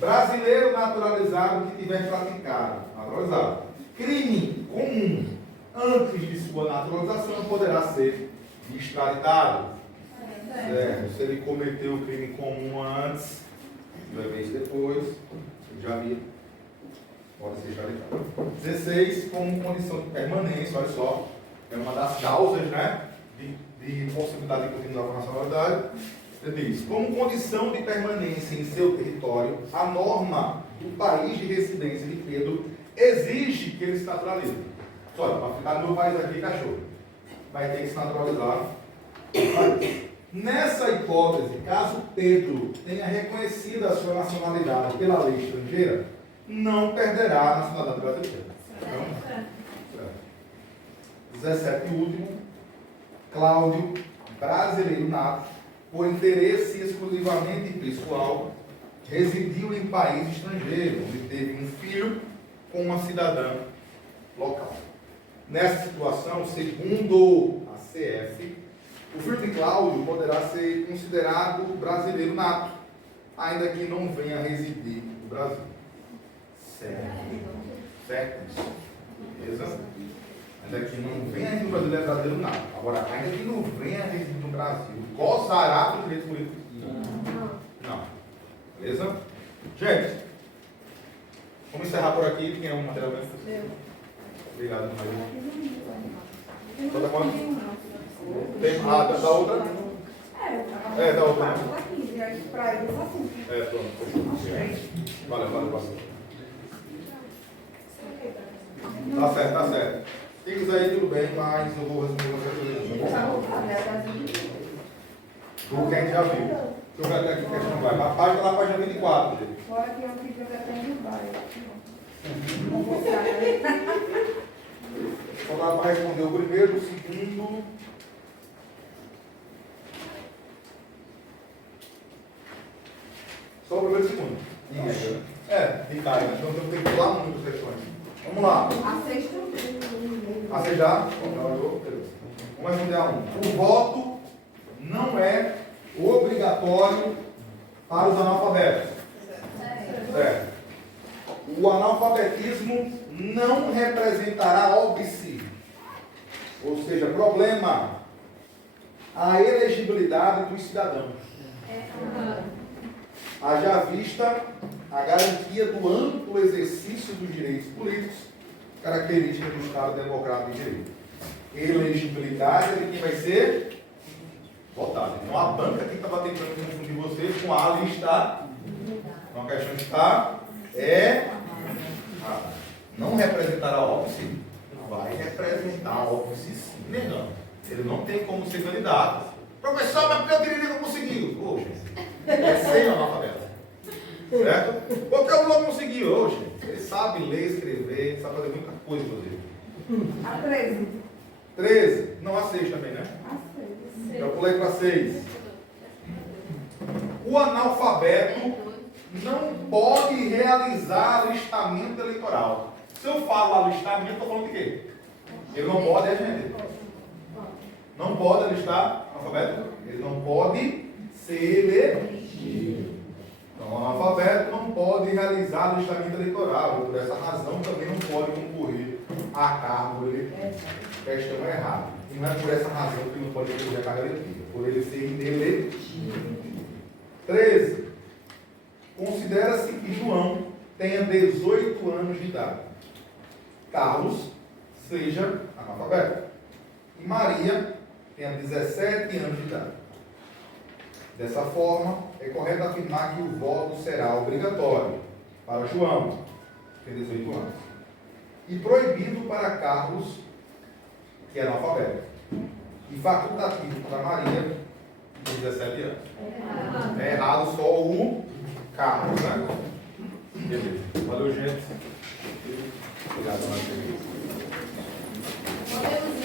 Brasileiro naturalizado que tiver praticado, crime comum antes de sua naturalização poderá ser extraditado. Certo. Se ele cometeu o crime comum antes, 2 vezes depois, ele já viu, pode ser extraditado. 16. Como condição de permanência, olha só, é uma das causas, né, de possibilidade de continuar com a nacionalidade. Ele diz, como condição de permanência em seu território, a norma do país de residência de Pedro exige que ele se naturalize. Olha, para ficar no meu país aqui, cachorro, vai ter que se naturalizar. Nessa hipótese, caso Pedro tenha reconhecido a sua nacionalidade pela lei estrangeira, não perderá a nacionalidade brasileira. Então, 17 e último, Cláudio, brasileiro nato, por interesse exclusivamente pessoal, residiu em país estrangeiro, onde teve um filho com uma cidadã local. Nessa situação, segundo a CF, o filho de Cláudio poderá ser considerado brasileiro nato, ainda que não venha a residir no Brasil. Certo? Beleza? Ainda que não venha a residir no Brasil, é brasileiro nato. Agora, ainda que não venha a residir no Brasil, gozará do direito político? Não. Beleza? Gente, vamos encerrar por aqui. Quem é um material mesmo? Obrigado, Maria. Toda quanto? Tem da outra? Da outra. Pronto. Valeu. Tá certo. Quem quiser ir, tudo bem, mas eu vou responder você. Do que a gente já viu. Deixa eu ver até aqui que a questão vai. A página na página 24. Fora que eu fiz eu tenho vários. Vou dar para responder o primeiro, o segundo. Só o primeiro e o segundo. De cara, então eu tenho que pular muito as questões. Vamos lá. Acejar? Vamos responder a 1. O voto não é obrigatório para os analfabetos. Certo. O analfabetismo não representará óbice, ou seja, problema, à elegibilidade dos cidadãos. Haja vista a garantia do amplo exercício dos direitos políticos, característica do Estado Democrático de Direito. Elegibilidade é de quem vai ser votado. Então a banca aqui estava tentando confundir vocês com a lista. Então a questão está não representará óbice? Vai representar óbice sim, negão. Ele não tem como ser candidato. Professor, mas por que eu teria que conseguir? Poxa, é sem analfabeto. Certo? Por que o Lula conseguiu hoje? Ele sabe ler, escrever, sabe fazer muita coisa, inclusive. A 13. 13. Não, a 6 também, né? A 6. Eu pulei para 6. O analfabeto não pode realizar alistamento eleitoral. Se eu falo alistamento, estou falando de quê? Ele não pode, gente. Não pode alistar analfabeto. Ele não pode ser elegido. Então, o analfabeto não pode realizar alistamento eleitoral. Por essa razão, também não pode concorrer a cargo eletivo. Questão errada. E não é por essa razão que não pode concorrer a cargo eletivo. Por ele ser ineletivo. 13. Considera-se que João tenha 18 anos de idade. Carlos seja analfabeto. E Maria tenha 17 anos de idade. Dessa forma, é correto afirmar que o voto será obrigatório para João, que tem 18 anos, e proibido para Carlos, que é analfabeto, e facultativo para Maria, que tem 17 anos. É errado só o Carlos, né? Beleza. Valeu, gente. Obrigado, Maria. Podemos